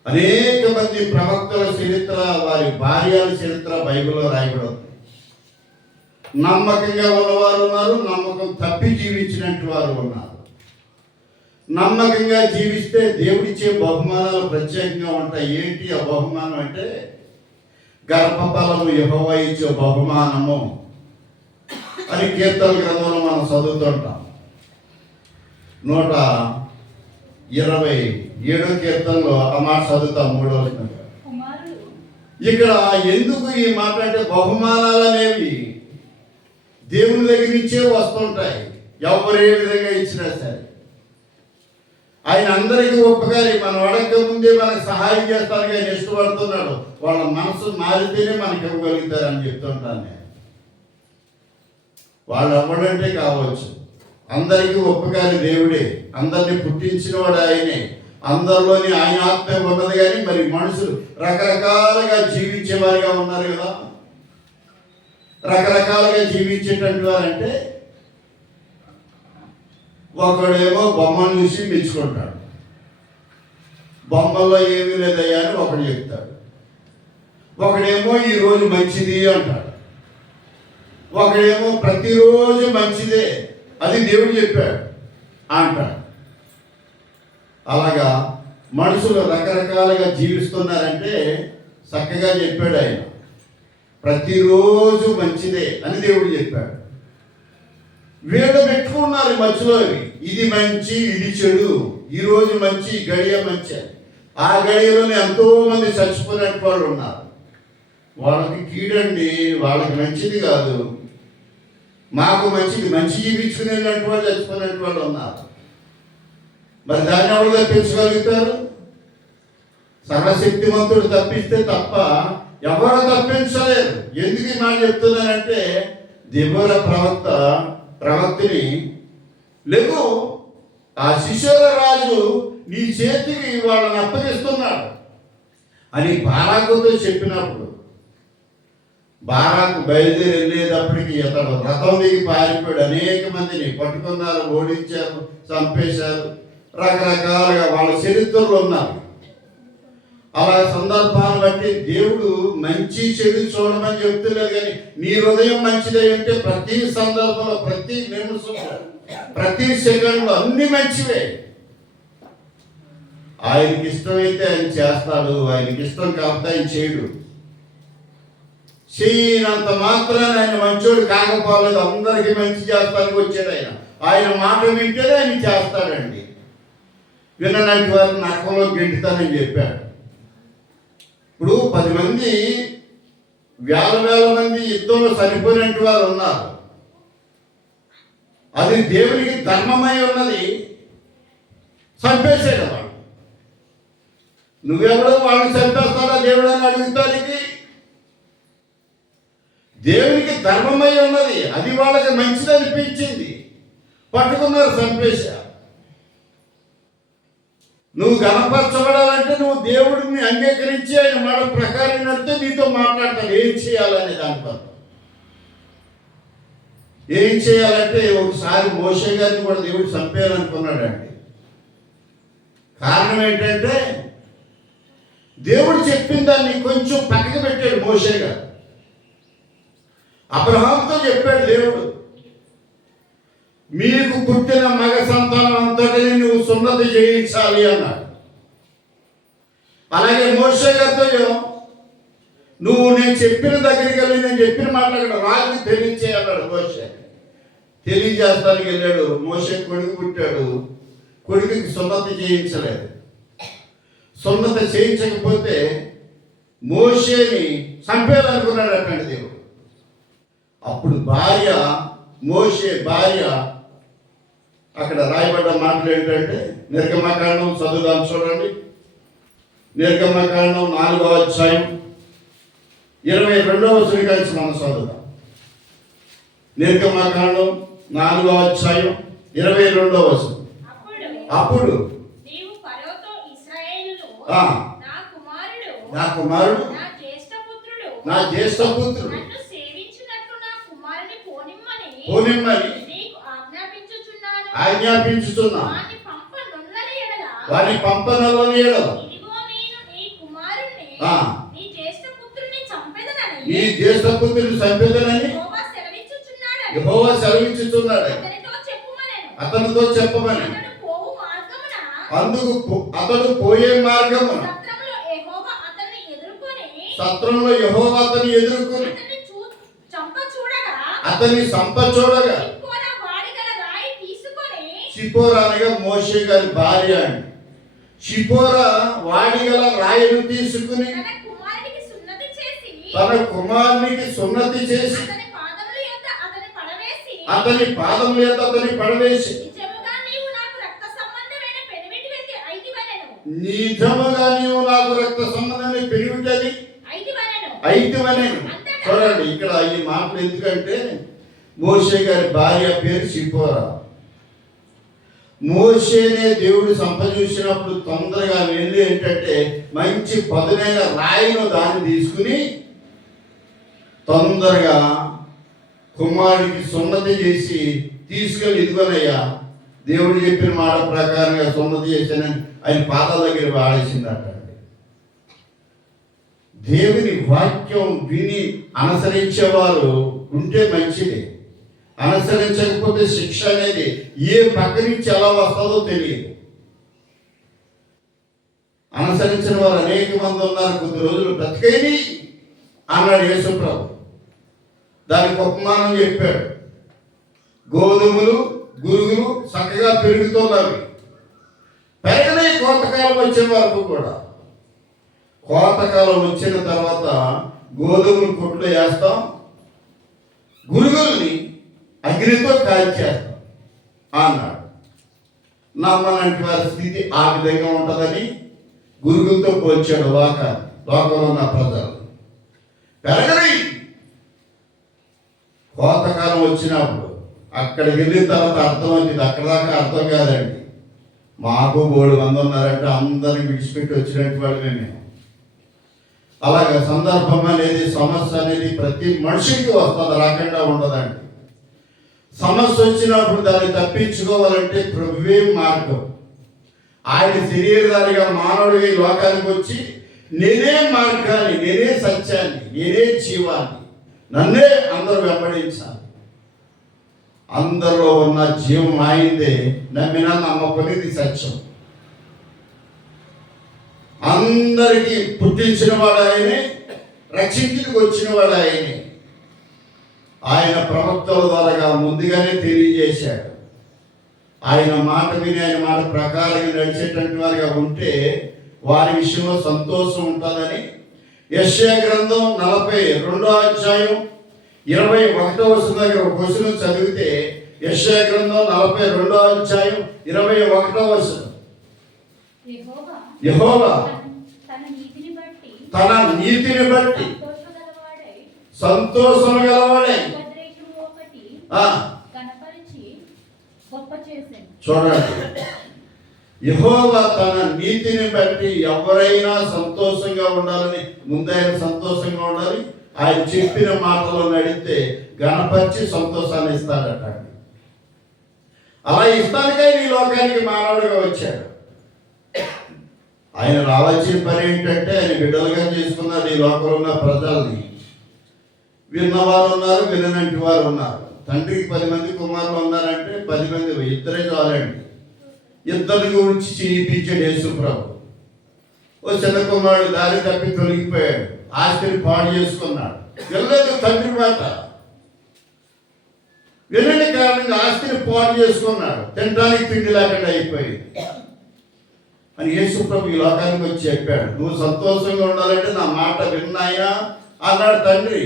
అనేక మంది ప్రవక్తల చరిత్ర, వారి భార్యల చరిత్ర బైబిల్లో రాయబడింది. నమ్మకంగా ఉన్నవారు ఉన్నారు, నమ్మకం తప్పి జీవించినట్టు వారు ఉన్నారు. నమ్మకంగా జీవిస్తే దేవుడిచ్చే బహుమానాలు ప్రత్యేకంగా ఉంటాయి. ఏంటి ఆ బహుమానం అంటే గర్భఫలము యెహోవా ఇచ్చే బహుమానము అని కీర్తన గ్రంథంలో మనం చదువుతుంటాం. 127 కీర్తనలో ఆ మాట చదువుతాం, 3వ వచనం. కుమారుడు ఇక్కడ ఎందుకు ఈ మాట అంటే బహుమానాలు అనేవి దేవుని దగ్గర నుంచే వస్తుంటాయి. ఎవరు ఏ విధంగా ఇచ్చినా సరే ఆయన అందరికీ ఉపకారి. మనం అడగక ముందే మనకు సహాయం చేస్తానికి ఆయన ఇష్టపడుతున్నాడు. వాళ్ళ మనసు మారితేనే మనకి ఇవ్వగలుగుతారని చెప్తుంటాను నేను. వాళ్ళు అవ్వడంటే కావచ్చు, అందరికీ ఉపకారి దేవుడే, అందరినీ పుట్టించినవాడు ఆయనే, అందరిలోని ఆయన ఆత్మ ఉన్నది. కానీ మరి మనుషులు రకరకాలుగా జీవించేవారుగా ఉన్నారు కదా. రకరకాలుగా జీవించేటటువంటి వారంటే ఒకడేమో బొమ్మను చూసి మెచ్చుకుంటాడు, బొమ్మల్లో ఏమీ లేదయ్యా అని ఒకడు చెప్తాడు. ఒకడేమో ఈరోజు మంచిది అంటాడు, ఒకడేమో ప్రతిరోజు మంచిదే అది దేవుడు చెప్పాడు అంటాడు. అలాగా మనుషులు రకరకాలుగా జీవిస్తున్నారంటే చక్కగా చెప్పాడు ఆయన, ప్రతిరోజు మంచిదే అని దేవుడు చెప్పాడు. వీళ్ళు పెట్టుకున్నారు మధ్యలో, ఇది మంచి ఇది చెడు, ఈరోజు మంచి గడియ మంచి. ఆ గడియలోనే ఎంతో మంది చచ్చిపోయినట్టు వాళ్ళు ఉన్నారు. వాళ్ళకి కీడండి, వాళ్ళకి మంచిది కాదు, మాకు మంచిది, మంచి జీవించుకునేటువంటి వాళ్ళు చచ్చిపోయినట్టు వాళ్ళు ఉన్నారు. మరి దాన్ని ఎవరు తప్పించగలుగుతారు? సర్వశక్తివంతుడు తప్పిస్తే తప్ప ఎవరు తప్పించలేరు. ఎందుకు ఈ మాట చెప్తున్నానంటే దెబోరా ప్రవక్తిని లేవు, ఆ శిశుల రాజు నీ చేతికి వాళ్ళని అప్పగిస్తున్నాడు అని బారాకుతో చెప్పినప్పుడు, బారాకు బయలుదేరి వెళ్ళేటప్పటికి అతడు రథం దిగి పారిపోయాడు. అనేక మందిని పట్టుకున్నారు, ఓడించారు, చంపేశారు, రకరకాలుగా వాళ్ళ చరిత్రలు ఉన్నారు. అలా సందర్భాన్ని బట్టి దేవుడు మంచి చెడు చూడమని చెప్తులేదు. కానీ నీ హృదయం మంచిదై ఉంటే ప్రతి సందర్భంలో, ప్రతి నిమిషంలో, ప్రతి సెకండ్లో అన్ని మంచివే. ఆయనకి ఇష్టమైతే ఆయన చేస్తాడు, ఆయనకి ఇష్టం కాకపోతే ఆయన చేయడు. చేయనంత మాత్రాన్ని ఆయన మంచోడు కాకపోలేదు, అందరికీ మంచి చేస్తానికి వచ్చాడు ఆయన. ఆయన మాట వింటేనే ఆయన చేస్తాడండి. వినడానికి వారిని నరకంలో గెంటుతానని చెప్పాడు. ఇప్పుడు 10 మంది, వేల మంది యుద్ధంలో చనిపోయినట్టు వారు ఉన్నారు. అది దేవునికి ధర్మమై ఉన్నది, చంపేసాడు వాడు. నువ్వెవడో వాళ్ళని చంపేస్తాడా దేవుడు అని అడుగుతానికి? దేవునికి ధర్మమై ఉన్నది, అది వాళ్ళకి మంచిది అనిపించింది, పట్టుకున్నారు, చంపేశా. నువ్వు గణపరచబడాలంటే నువ్వు దేవుడిని అంగీకరించి ఆయన మాట ప్రకారం నడితే నీతో మాట్లాడతాడు ఏం చేయాలనే దానిపై. ఏం చేయాలంటే ఒకసారి మోషే గారిని కూడా దేవుడు చంపేయాలనుకున్నాడండి. కారణం ఏంటంటే దేవుడు చెప్పిన దాన్ని కొంచెం పక్కకి పెట్టాడు మోషే గారు. అబ్రహాంతో చెప్పాడు దేవుడు, మీకు పుట్టిన మగ సంతానం అంతటిని నువ్వు సున్నతి చేయించాలి అన్నాడు. అలాగే మోషే గారితో నువ్వు నేను చెప్పిన దగ్గరికి వెళ్ళి నేను చెప్పిన మాటలు అక్కడ రాజుకి తెలియచేయన్నాడు మోషే. తెలియజేస్తానికి వెళ్ళాడు. మోషే కొడుకు పుట్టాడు. కొడుకుకి సున్నతి చేయించలేదు. సున్నతి చేయించకపోతే మోషేని చంపేయాలనుకున్నాడు అట్లాంటి దేవుడు. అప్పుడు మోషే భార్య అక్కడ రాయబడ్డ మాటలు ఏంటంటే నిర్గమకాండం చదువుదాం చూడండి. నిర్గమకాండం 4వ అధ్యాయం 22వ వచనం కలిసి మనం చదువుదాం. నిర్గమకాండం 4వ అధ్యాయం 22వ వచనం. అప్పుడు నీవు ఫరోతో ఇశ్రాయేలులో నా కుమారుడు నా జ్యేష్ఠ పుత్రుడు నన్ను సేవించినట్లు నా కుమారుని పోనిమ్మని నీకు ఆజ్ఞాపించుచున్నా వాని పంపనల్లని ఎడల ఇదిగో నేను నీ కుమారుణ్ణి నీ జ్యేష్ఠ పుత్రుని చంపెదనని యెహోవా సెలవిచ్చుచున్నాడు. అతనితో చెప్పమని అందుకు అతడు పోయే మార్గమున సత్రంలో యెహోవా అతన్ని ఎదుర్కొని అతన్ని చంప చూడగా సిపోరా అనగా మోషే గారి భార్య అండి. సిపోరా వాడిగల రాయిని తీసుకుని తన కుమారునికి సున్నతి చేసి అతని పాదముల యొద్ద అతని పడవేసి నిజముగా నీవు నాకు రక్త సంబంధాన్ని పెరిగిటది అయితేవనేను. చూడండి ఇక్కడ ఈ మాటలు ఎందుకంటే మోషే గారి భార్య పేరు సిపోరా. మోషేనే దేవుడు సంపజూసినప్పుడు తొందరగా వెళ్ళి ఏంటంటే మంచి పదునైన రాయిను దాన్ని తీసుకుని తొందరగా కుమారుడికి సున్నతి చేసి తీసుకెళ్ళి ఇదిగోనయ్యా దేవుడు చెప్పిన మాట ప్రకారంగా సున్నతి చేశానని ఆయన పాదాల దగ్గర వాడేసిందట. దేవుని వాక్యం విని అనుసరించేవారు ఉంటే మంచిది. అనుసరించకపోతే శిక్ష అనేది ఏ పక్క నుంచి ఎలా వస్తుందో తెలియదు. అనుసరించిన వారు అనేక మంది ఉన్నారు. కొద్ది రోజులు బ్రతికేది అన్నాడు యేసుప్రభు. దానికి ఉపమానం చెప్పాడు. గోధుమలు గురుగులు చక్కగా పెరుగుతున్నవి, పెరగనే కోతకాలం వచ్చే వరకు కూడా. కోతకాలం వచ్చిన తర్వాత గోధుమలు కొట్లో వేస్తాం, గురుగుల్ని అగ్నితో కాల్చేస్తాం అన్నాడు. నమ్మనంటి వారి స్థితి ఆ విధంగా ఉంటుందని గురుగులతో పోల్చాడు లోకంలో ఉన్న ప్రజలు. పెరగని కోతకాలం వచ్చినప్పుడు అక్కడికి వెళ్ళిన తర్వాత అర్థమవుతుంది. అక్కడ దాకా అర్థం కాదండి. మాకు 3 మంది ఉన్నారంటే అందరిని విడిచిపెట్టి వచ్చినట్టు వాళ్ళు మేము. అలాగే సందర్భం అనేది సమస్య అనేది ప్రతి మనిషికి వస్తుంది, రాకుండా ఉండదండి. సమస్య వచ్చినప్పుడు దాన్ని తప్పించుకోవాలంటే ప్రభువే మార్గం. ఆయన శరీరధారిగా మానవుడిగా ఈ లోకానికి వచ్చి నేనే మార్గాన్ని, నేనే సత్యాన్ని, నేనే జీవాన్ని, నన్నే అందరూ వెంబడించాలి. అందరిలో ఉన్న జీవం ఆయనదే. నమ్మినా నమ్మకునేది సత్యం. అందరికీ పుట్టించిన వాడు ఆయనే, రక్షించుకు వచ్చిన వాడు ఆయనే. ఆయన ప్రవక్తల ద్వారా ముందుగానే తెలియజేశాడు. ఆయన మాట విని ఆయన మాట ప్రకారంగా నడిచేటువంటి వారిగా ఉంటే వారి విషయంలో సంతోషం ఉంటుందని యెషయా గ్రంథం 42వ అధ్యాయం 21వ వచనం దగ్గర ఒక వచనం చదివితే, యెషయా గ్రంథం 42వ అధ్యాయం 21వ వచనం, యెహోవా తన నీతిని బట్టి సంతోషం గలవాడే. చూడండి, యెహోవా తన నీతిని బట్టి ఎవరైనా సంతోషంగా ఉండాలని ముందైన సంతోషంగా ఉండాలి. ఆయన చెప్పిన మాటలో నడితే గణపరిచి సంతోషాన్ని ఇస్తాడట. అలా ఇస్తానికై ఈ లోకానికి మానవుడిగా వచ్చాడు. ఆయన రావాల్సిన పని ఏంటంటే ఆయన బిడ్డలుగా చేసుకున్నారు ఈ లోకంలో ఉన్న ప్రజల్ని. విన్నవారు ఉన్నారు, విననంటి వారు ఉన్నారు. తండ్రికి 10 మంది కుమారులు ఉన్నారంటే 10 మంది ఇద్దరే చాలండి. ఇద్దరిని గురించి చూపించాడు యేసుప్రభు. ఓ చిన్న కుమారుడు దారి తప్పి తొలగిపోయాడు, ఆస్తిని పాడు చేసుకున్నాడు. వెళ్ళలేదు తండ్రి మాట, వినని కారణంగా ఆస్తిని పాడు చేసుకున్నాడు. తినడానికి తిండి లేకుండా అయిపోయింది అని యేసు ప్రభు ఈ లోకానికి వచ్చి చెప్పాడు. నువ్వు సంతోషంగా ఉండాలంటే నా మాట విన్నాయా అన్నాడు తండ్రి.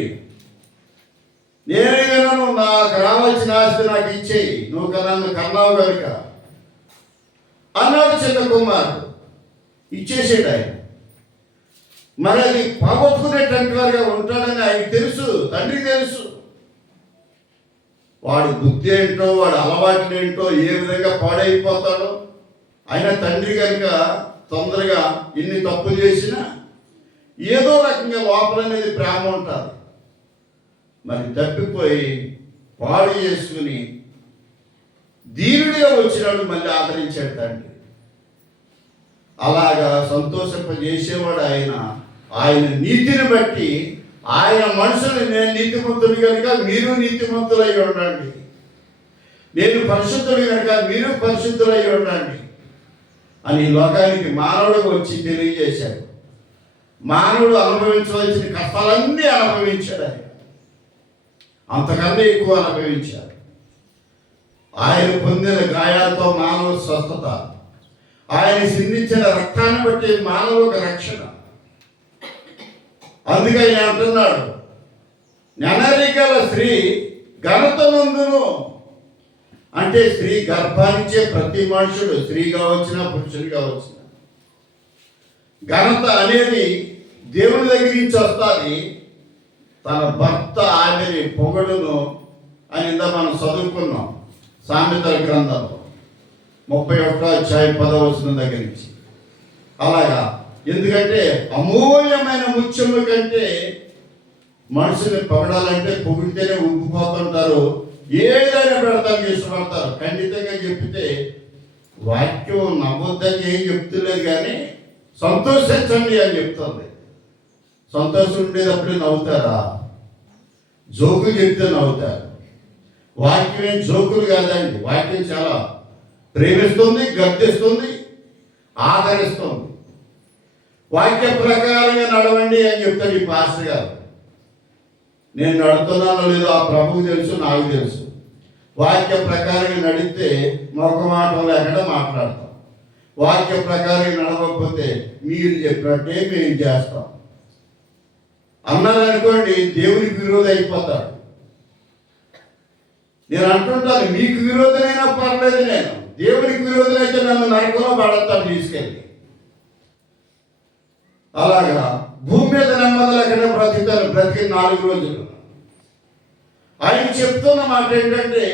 నేను వినను, నాకు రావాల్సిన ఆస్తి నాకు ఇచ్చేయి, నువ్వు నన్ను కన్నావు కనుక అన్నాడు చిన్న కుమారుడు. ఇచ్చేసాడు ఆయన. మరి అది పోగొట్టుకునేటువంటి వారుగా ఉంటాడని ఆయనకి తెలుసు, తండ్రికి తెలుసు. వాడి బుద్ధి ఏంటో, వాడి అలవాట్లు ఏంటో, ఏ విధంగా పాడైపోతాడో. ఆయన తండ్రి కనుక తొందరగా ఇన్ని తప్పులు చేసినా ఏదో రకంగా లోపల అనేది ప్రేమ ఉంటుంది. మరి తప్పిపోయి పాడు చేసుకుని దీనుడిగా వచ్చినాడు, మళ్ళీ ఆదరించాడు తండ్రి. అలాగా సంతోషింపజేసేవాడు ఆయన. ఆయన నీతిని బట్టి ఆయన మనుషులు, నేను నీతిమంతుడు కనుక మీరు నీతిమంతులై ఉండండి, నేను పరిశుద్ధుడు కనుక మీరు పరిశుద్ధులై ఉండండి అని లోకానికి మానవుడికి వచ్చి తెలియజేశాడు. మానవుడు అనుభవించవలసిన కష్టాలన్నీ అనుభవించాడు ఆయన, అంతకన్నా ఎక్కువ అనుభవించాడు. ఆయన పొందిన గాయాలతో మానవ స్వస్థత, ఆయన సిందించిన రక్తాన్ని బట్టి మానవులకు రక్షణ. అందుకే ఆయన అంటున్నాడు, నెనరికల స్త్రీ ఘనత నందును. అంటే స్త్రీ గర్భానిచ్చే ప్రతి మనుషుడు, స్త్రీగా వచ్చినా పురుషుడిగా వచ్చినా, ఘనత అనేది దేవుని దగ్గర నుంచి వస్తుంది. తన భర్త ఆమెని పొగడును అని ఇందా మనం చదువుకున్నాం సామెతల గ్రంథంలో 31:10 దగ్గర నుంచి. అలాగా, ఎందుకంటే అమూల్యమైన ముత్యముల కంటే మనుషుల్ని పొగడాలంటే పొగిడితేనే ఉబ్బిపోతుంటారు, ఏదైనా పెడతానికి ఇష్టపడతారు. ఖండితంగా చెప్తే వాక్యం నమ్మొద్దని ఏం చెప్తులేదు, కానీ సంతోషించండి అని చెప్తుంది. సంతోషం ఉండేటప్పుడే నవ్వుతారా? జోకులు చెప్తే నవ్వుతారు. వాక్యం ఏం జోకులు కాదండి. వాక్యం చాలా ప్రేమిస్తుంది, గర్తిస్తుంది, ఆదరిస్తుంది. వాక్య ప్రకారంగా నడవండి అని చెప్తాడు ఈ పాస్టర్ గారు. నేను నడుతున్నానో లేదో ఆ ప్రభువు తెలుసు, నాకు తెలుసు. వాక్య ప్రకారంగా నడిస్తే మొహమాటం లేకుండా మాట్లాడతాం. వాక్య ప్రకారంగా నడవకపోతే మీరు చెప్పినట్టే మేము చేస్తాం అన్నారనుకోండి, దేవునికి విరోధి అయిపోతాడు. నేను అంటుంటాను, మీకు విరోధనైనా పర్లేదు, నేను దేవునికి విరోధనైతే నన్ను నరకంలో పడతాను తీసుకెళ్ళి. అలాగా భూమి మీద నెమ్మది లేకుండా బ్రతికిన 4 రోజులు. ఆయన చెప్తున్న మాట ఏంటంటే,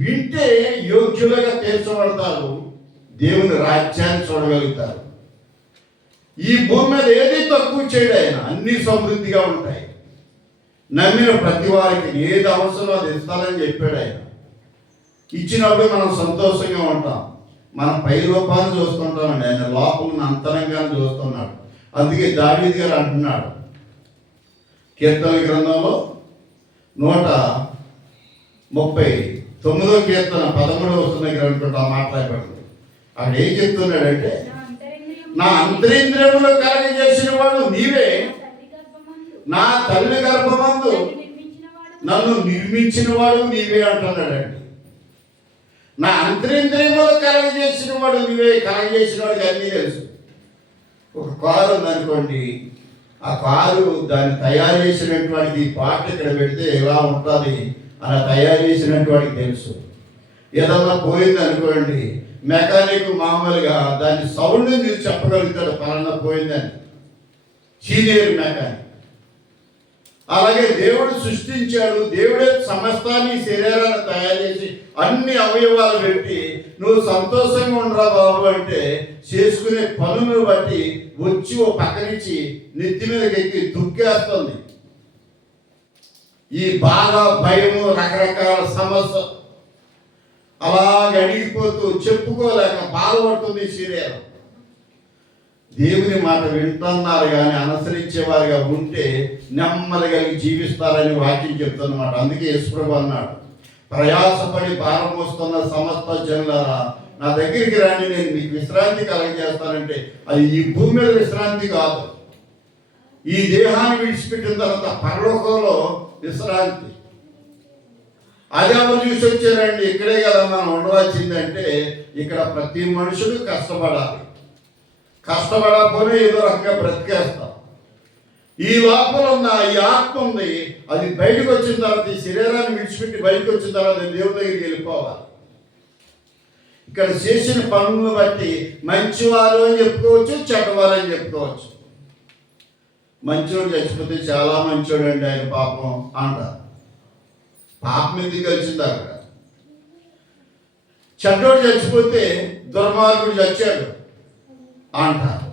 వింటే యోగ్యులుగా తీర్చబడతారు, దేవుని రాజ్యాన్ని చూడగలుగుతారు. ఈ భూమి మీద ఏది తక్కువ చేయడు ఆయన, అన్ని సమృద్ధిగా ఉంటాయి. నమ్మిన ప్రతి వారికి ఏది అవసరం అది ఇస్తానని చెప్పాడు ఆయన. ఇచ్చినప్పుడు మనం సంతోషంగా ఉంటాం. మన పై రూపాన్ని చూస్తుంటామండి, ఆయన లోపల అంతరంగాన్ని చూస్తున్నాడు. అందుకే దావీదు గారు అంటున్నాడు కీర్తన గ్రంథంలో 139 కీర్తన 13 దగ్గర అనుకుంటా మాట్లాడబడింది. అక్కడ ఏం చెప్తున్నాడంటే, నా అంతరింద్రియములు కలగజేసిన వాడు నీవే, నా తల్లి గర్భమందు నన్ను నిర్మించిన వాడు నీవే అంటున్నాడండి. నా అంతరింద్రియములు కలగజేసిన వాడు నీవే. కలగజేసిన వాడికి అన్నీ తెలుసు. ఒక కారు ఉందనుకోండి, ఆ కారు దాన్ని తయారు చేసినటువంటి పాట ఇక్కడ పెడితే ఎలా ఉంటుంది అలా తయారు చేసినటువంటి తెలుసు. ఏదన్నా పోయింది అనుకోండి, మెకానిక్ మామూలుగా దాని సౌండ్ మీరు చెప్పగలుగుతాడు, పలానా పోయిందని, సీనియర్ మెకానిక్. అలాగే దేవుడు సృష్టించాడు, దేవుడే సమస్తాన్ని శరీరాన్ని తయారు చేసి అన్ని అవయవాలు పెట్టి నువ్వు సంతోషంగా ఉండరా బాబు అంటే చేసుకునే పనులను బట్టి వచ్చి ఓ పక్కనిచ్చి నెత్తి మీదకి ఎక్కి దుక్కేస్తుంది. ఈ బాధ, భయము, రకరకాల సమస్య అలాగ అడిగిపోతూ చెప్పుకోలేక బాధపడుతుంది శరీరం. దేవుని మాట వింటున్నారు కానీ అనుసరించేవారుగా ఉంటే నెమ్మదిగా జీవిస్తారని వాక్యం చెప్తున్నమాట. అందుకే యేసుప్రభు అన్నాడు, ప్రయాసపడి భారం మోస్తున్న సమస్త జనులారా నా దగ్గరికి రాని, నేను మీకు విశ్రాంతి కలగజేస్తానంటే అది ఈ భూమి మీద విశ్రాంతి కాదు. ఈ దేహాన్ని విడిచిపెట్టిన తర్వాత పరలోకంలో విశ్రాంతి. అది ఎవరు చూసి వచ్చారండి? ఇక్కడే కదా మనం ఉండవచ్చిందంటే ఇక్కడ ప్రతి మనుషుడు కష్టపడాలి. కష్టపడకపోతే ఏదో రకంగా బ్రతికేస్తాం. ఈ లోపల ఉన్న ఈ ఆత్మ ఉంది, అది బయటకు వచ్చిన తర్వాత, ఈ శరీరాన్ని విడిచిపెట్టి బయటకు వచ్చిన తర్వాత దేవుడి దగ్గరికి వెళ్ళిపోవాలి. ఇక్కడ చేసిన పనులను బట్టి మంచివారు అని చెప్పుకోవచ్చు, చెడ్డవారు అని చెప్పుకోవచ్చు. మంచోడు చచ్చిపోతే చాలా మంచోడు అండి ఆయన పాపం అంటారు. పాపం ఎందుకు కలిసింది అక్కడ? చెడ్డోడు చచ్చిపోతే దుర్మార్గుడు చచ్చాడు అంటారు.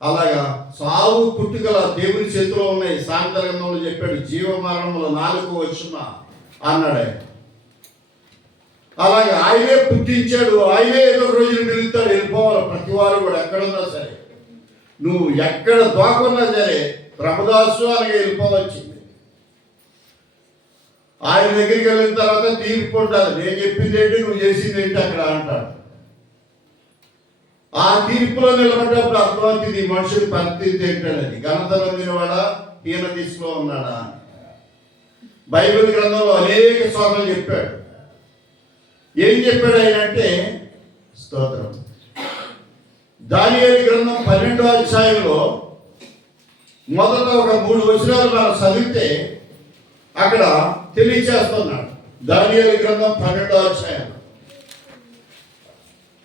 అలాగా సావు పుట్టుకల దేవుని చేతిలో ఉన్నాయి. సాంఖ్య గ్రంథంలో చెప్పాడు, జీవ మరణముల 4 వచ్చున అన్నాడు ఆయన. అలాగే ఆయనే పుట్టించాడు, ఆయనే ఏదో ఒక రోజున పిలుస్తాడు, వెళ్ళిపోవాలి ప్రతి వారు కూడా. ఎక్కడున్నా సరే, నువ్వు ఎక్కడ దోకున్నా సరే ప్రభుదాసు అలాగే వెళ్ళిపోవచ్చింది. ఆయన దగ్గరికి వెళ్ళిన తర్వాత తీర్పు ఉంటుంది. నేను చెప్పింది ఏంటి, నువ్వు చేసింది ఏంటి అక్కడ అంటాడు. ఆ తీర్పులో నిలబడ్డప్పుడు అర్థమవుతుంది ఈ మనుషుడి పరిస్థితి ఏంటనేది. ఘనత నొందినవాడా, ఈయన దిశలో ఉన్నాడా. బైబిల్ గ్రంథంలో అనేక చోట్ల చెప్పాడు. ఏం చెప్పాడు ఆయన అంటే, స్తోత్రం, దానియేలు గ్రంథం 12వ అధ్యాయంలో మొదట ఒక 3 వచనాలు మనం చదివితే అక్కడ తెలియచేస్తున్నాడు. దానియేలు గ్రంథం 12వ అధ్యాయం,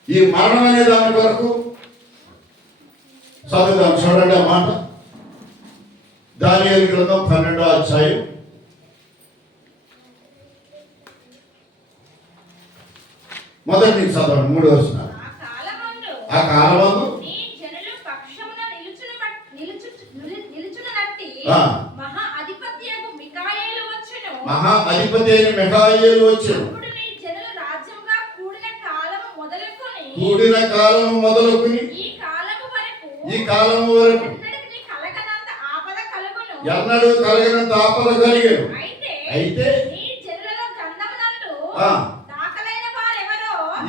ఈ మరణం అనే దాని వరకు చదువుదాం. చూడండి ఆ మాట. దానియేలు గ్రంథం 12వ అధ్యాయం మొదటి నుంచి చదవండి. 3వ వచనం. ఆ కాలమందు మహా అధిపతి అయిన మిఖాయేలు వచ్చెను. కూడిన కాలం మొదలుకొని ఈ కాలము వరకు ఎన్నడూ కలగనంత ఆపద కలిగేను. అయితే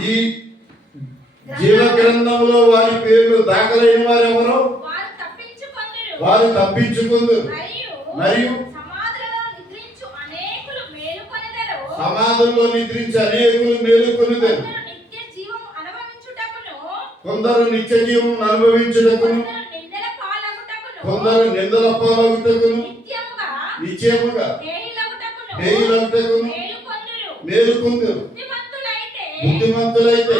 ఈ జీవ గ్రంథంలో వారి పేర్లు దాఖలైన వారు ఎవరో వారు తప్పించుకుందరు. మరియు సమాధుల్లో నిద్రించి అనేకులు మేలుకొనిదరు. కొందరు నిత్య జీవం అనుభవించుటకును, కొందరు నిందల పాలగుటకును, నిత్యముగా హేయులగుటకును మేలుకొందురు. బుద్ధిమంతులైతే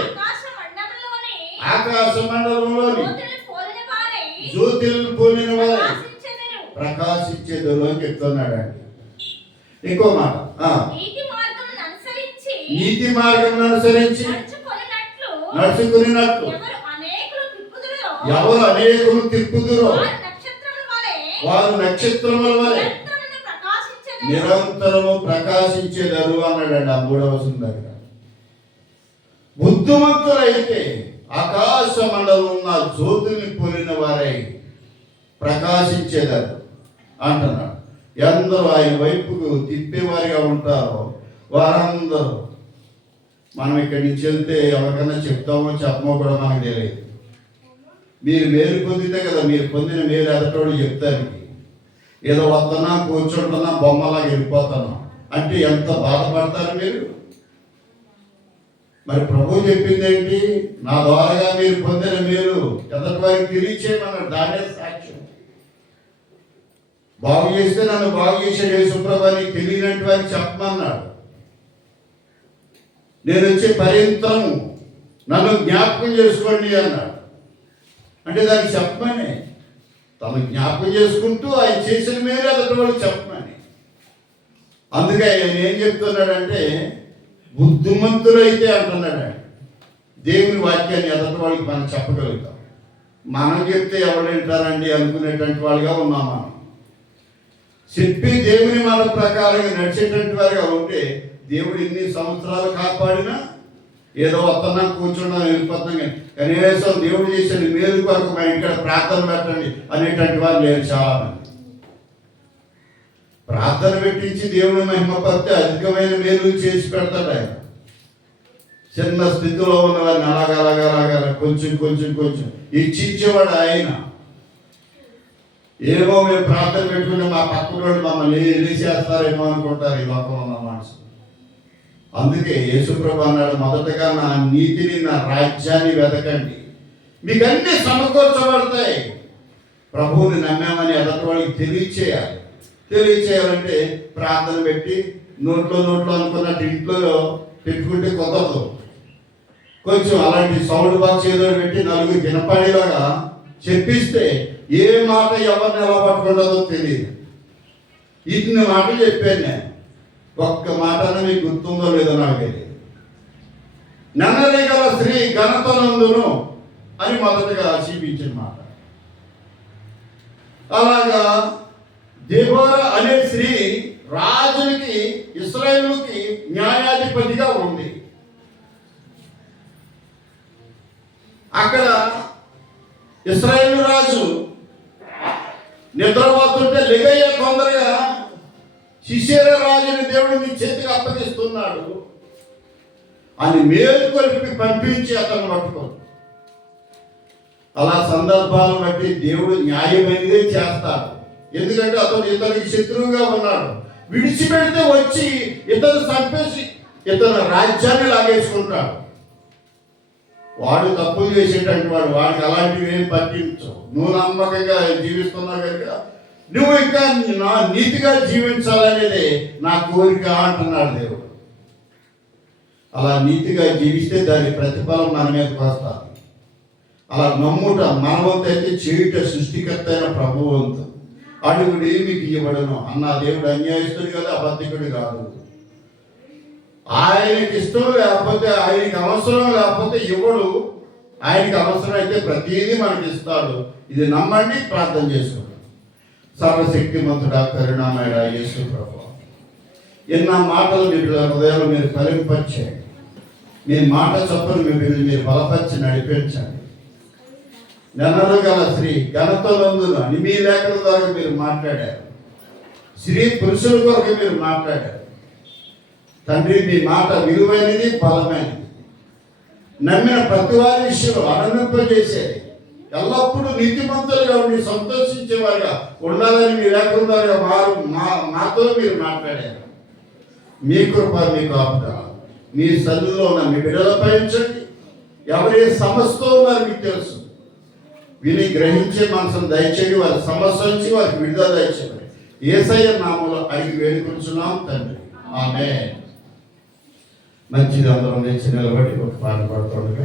ఆకాశ మండలంలోని జ్యోతులను పోలిన వారు ప్రకాశించేదరు అని చెప్తున్నాడండి. ఇంకో మాట, నీతి మార్గం అనుసరించి నడుచుకున్నట్లు ఎవరు అనేకులు తిప్పుదురో వారు నక్షత్రముల వలె నిరంతరము ప్రకాశించేదరు అన్నాడండి. ఆ 3వ వచనం దగ్గర. బుద్ధిమంతులైతే ఆకాశ మండలం ఉన్న జ్యోతిని పోలిన వారై ప్రకాశించేదారు అంటున్నాడు. ఎందరూ ఆయన వైపుకు తిప్పేవారిగా ఉంటారో వారందరూ, మనం ఇక్కడి నుంచి వెళ్తే ఎవరికైనా చెప్తామో చెప్పమో కూడా మనకు తెలియదు. మీరు మేలు పొందితే కదా మీరు పొందిన మేలు ఎదటోడు చెప్తారు. ఏదో వస్తున్నా కూర్చుంటున్నా బొమ్మలాగా వెళ్ళిపోతున్నా అంటే ఎంత బాధపడతారు మీరు. మరి ప్రభు చెప్పింది ఏంటి? నా ద్వారాగా మీరు పొందిన మేలు ఎదటి వారికి తెలియచేయమన్నాడు. దాన్నే సాక్ష్యం. బాగు చేస్తే నన్ను బాగు చేశాడు యేసుప్రభుని తెలియనట్టు వారికి చెప్పమన్నాడు. నేను వచ్చే పర్యంతం నన్ను జ్ఞాపకం చేసుకోండి అన్నాడు. అంటే దానికి చెప్పమని, తను జ్ఞాపకం చేసుకుంటూ ఆయన చేసిన మేలు ఎదటి వాళ్ళకి చెప్పమని. అందుకే ఆయన ఏం చెప్తున్నాడంటే, బుద్ధిమంతులైతే అంటున్నాడు. దేవుని వాక్యాన్ని ఎదటి వాళ్ళకి మనం చెప్పగలుగుతాం. మనం చెప్తే ఎవరు వింటారండి అనుకునేటువంటి వాళ్ళుగా ఉన్నాం. మనం చెప్పి దేవుని మాట ప్రకారంగా నడిచేటువంటి వారిగా ఉంటే దేవుడు ఎన్ని సంవత్సరాలు కాపాడినా ఏదో వస్తున్నా కూర్చున్నా వెళ్ళిపోతాం. కానీ కనీసం దేవుడు చేసిన మేలు కొరకు మా ఇంటికాడ ప్రార్థన పెట్టండి అనేటువంటి వారు లేరు చాలా మంది. ప్రార్థన పెట్టించి దేవుని మహిమపరితే అధికమైన మేలు చేసి పెడతాడు ఆయన. చిన్న స్థితిలో ఉన్నవారిని అలాగ కొంచెం ఇచ్చేవాడు ఆయన. ఏమో మేము ప్రార్థన పెట్టుకుని మా పక్కన మమ్మల్ని చేస్తారేమో అనుకుంటారు ఈ లోకంలో ఉన్న మనసు. అందుకే యేసుప్రభు అన్నాడు, మొదటగా నా నీతిని, నా రాజ్యాన్ని వెతకండి, మీకు అన్ని సమకూర్చబడతాయి. ప్రభువుని నమ్మామని ఎదటి వాళ్ళకి తెలియచేయాలంటే ప్రార్థన పెట్టి నోట్లో అనుకున్నట్టు ఇంట్లో పెట్టుకుంటే కుదరదు. కొంచెం అలాంటి సౌండ్ బాక్స్ ఏదో పెట్టి నలుగురు వినపడేలాగా చెప్పిస్తే ఏ మాట ఎవరిని ఎలా పట్టుకుంటుందో తెలియదు. ఇన్ని మాటలు చెప్పాను నేను, ఒక్క మాట మీకు గుర్తుందో లేదో నాకు తెలియదు. నన్నరేగల స్త్రీ ఘనతనందును అని మొదటగా చూపించిన మాట. అలాగా దెబోరా అనే స్త్రీ రాజులకి, ఇశ్రాయేలుకి న్యాయాధిపతిగా ఉంది. అక్కడ ఇశ్రాయేలు రాజు నిద్రపోతుంటే లెగయ్య తొందరగా సిసేరా రాజుని దేవుడు మీ చేతికి అప్పగిస్తున్నాడు అని మేలుకొలిపి పంపించి అతను పట్టుకో. అలా సందర్భాలను బట్టి దేవుడు న్యాయమైనదే చేస్తాడు. ఎందుకంటే అతను ఇతనికి శత్రువుగా ఉన్నాడు. విడిచిపెడితే వచ్చి ఇతను చంపేసి ఇతను రాజ్యాన్ని లాగేసుకుంటాడు. వాడు తప్పులు చేసేటటువంటి వాడికి అలాంటివి ఏం పట్టించవు. నువ్వు నమ్మకంగా జీవిస్తున్నావు కనుక నువ్వు ఇంకా నా నీతిగా జీవించాలనేదే నా కోరిక అంటున్నాడు దేవుడు. అలా నీతిగా జీవిస్తే దాని ప్రతిఫలం మన మీదకి వస్తుంది. అలా నమ్ముట మనవంతు అయితే, చేయుట సృష్టికర్త అయిన ప్రభువు వంతు. అడుగుడి మీకు ఇవ్వడను అన్న దేవుడు అన్యాయస్తుడు కదా, అబద్ధికుడు కాదు. ఆయనకి ఇష్టం లేకపోతే, ఆయనకి అవసరం లేకపోతే ఇవ్వడు. ఆయనకి అవసరం అయితే ప్రతిదీ మనకి ఇస్తాడు. ఇది నమ్మండి, ప్రార్థన చేసుకోండి. సర్వశక్తిమంతుడా, కరుణామయుడా యేసు ప్రభువా, ఎన్న మాటలు మీ హృదయాలు మీరు ఫలింపచేయండి. మీ మాట చొప్పున మీ బిడ్డలు మీరు బలపరిచి నడిపించండి. నెనరు గల స్త్రీ ఘనతలందున మీ లేఖల ద్వారా మీరు మాట్లాడారు. స్త్రీ పురుషుల కొరకు మీరు మాట్లాడారు. తండ్రి, మీ మాట విలువైనది, బలమైనది. నమ్మిన ప్రతి వారి విషయంలో ఆనందింపజేసేది, ఎల్లప్పుడూ నీతిమంతులుగా ఉండి సంతోషించేవారుగా ఉండాలని మీ లేఖల ద్వారా మాతో మీరు మాట్లాడారు. మీ కృప, మీ కాపుదల మీ సన్నిధిలో ఉన్న మీ బిడ్డలపై ఉంచండి. ఎవరే సమస్యతో ఉన్నారో మీకు తెలుసు. విని గ్రహించే మనసును దయచేయండి. వారి సమస్య నుంచి వారికి విడుదల దయచేయండి. యేసయ్య నామములో అడిగి వేడుకుంటున్నాం తండ్రి, ఆమేన్. మంచిది. అందరం లేచి నిలబడి ఒక పాట పాడుతుండగా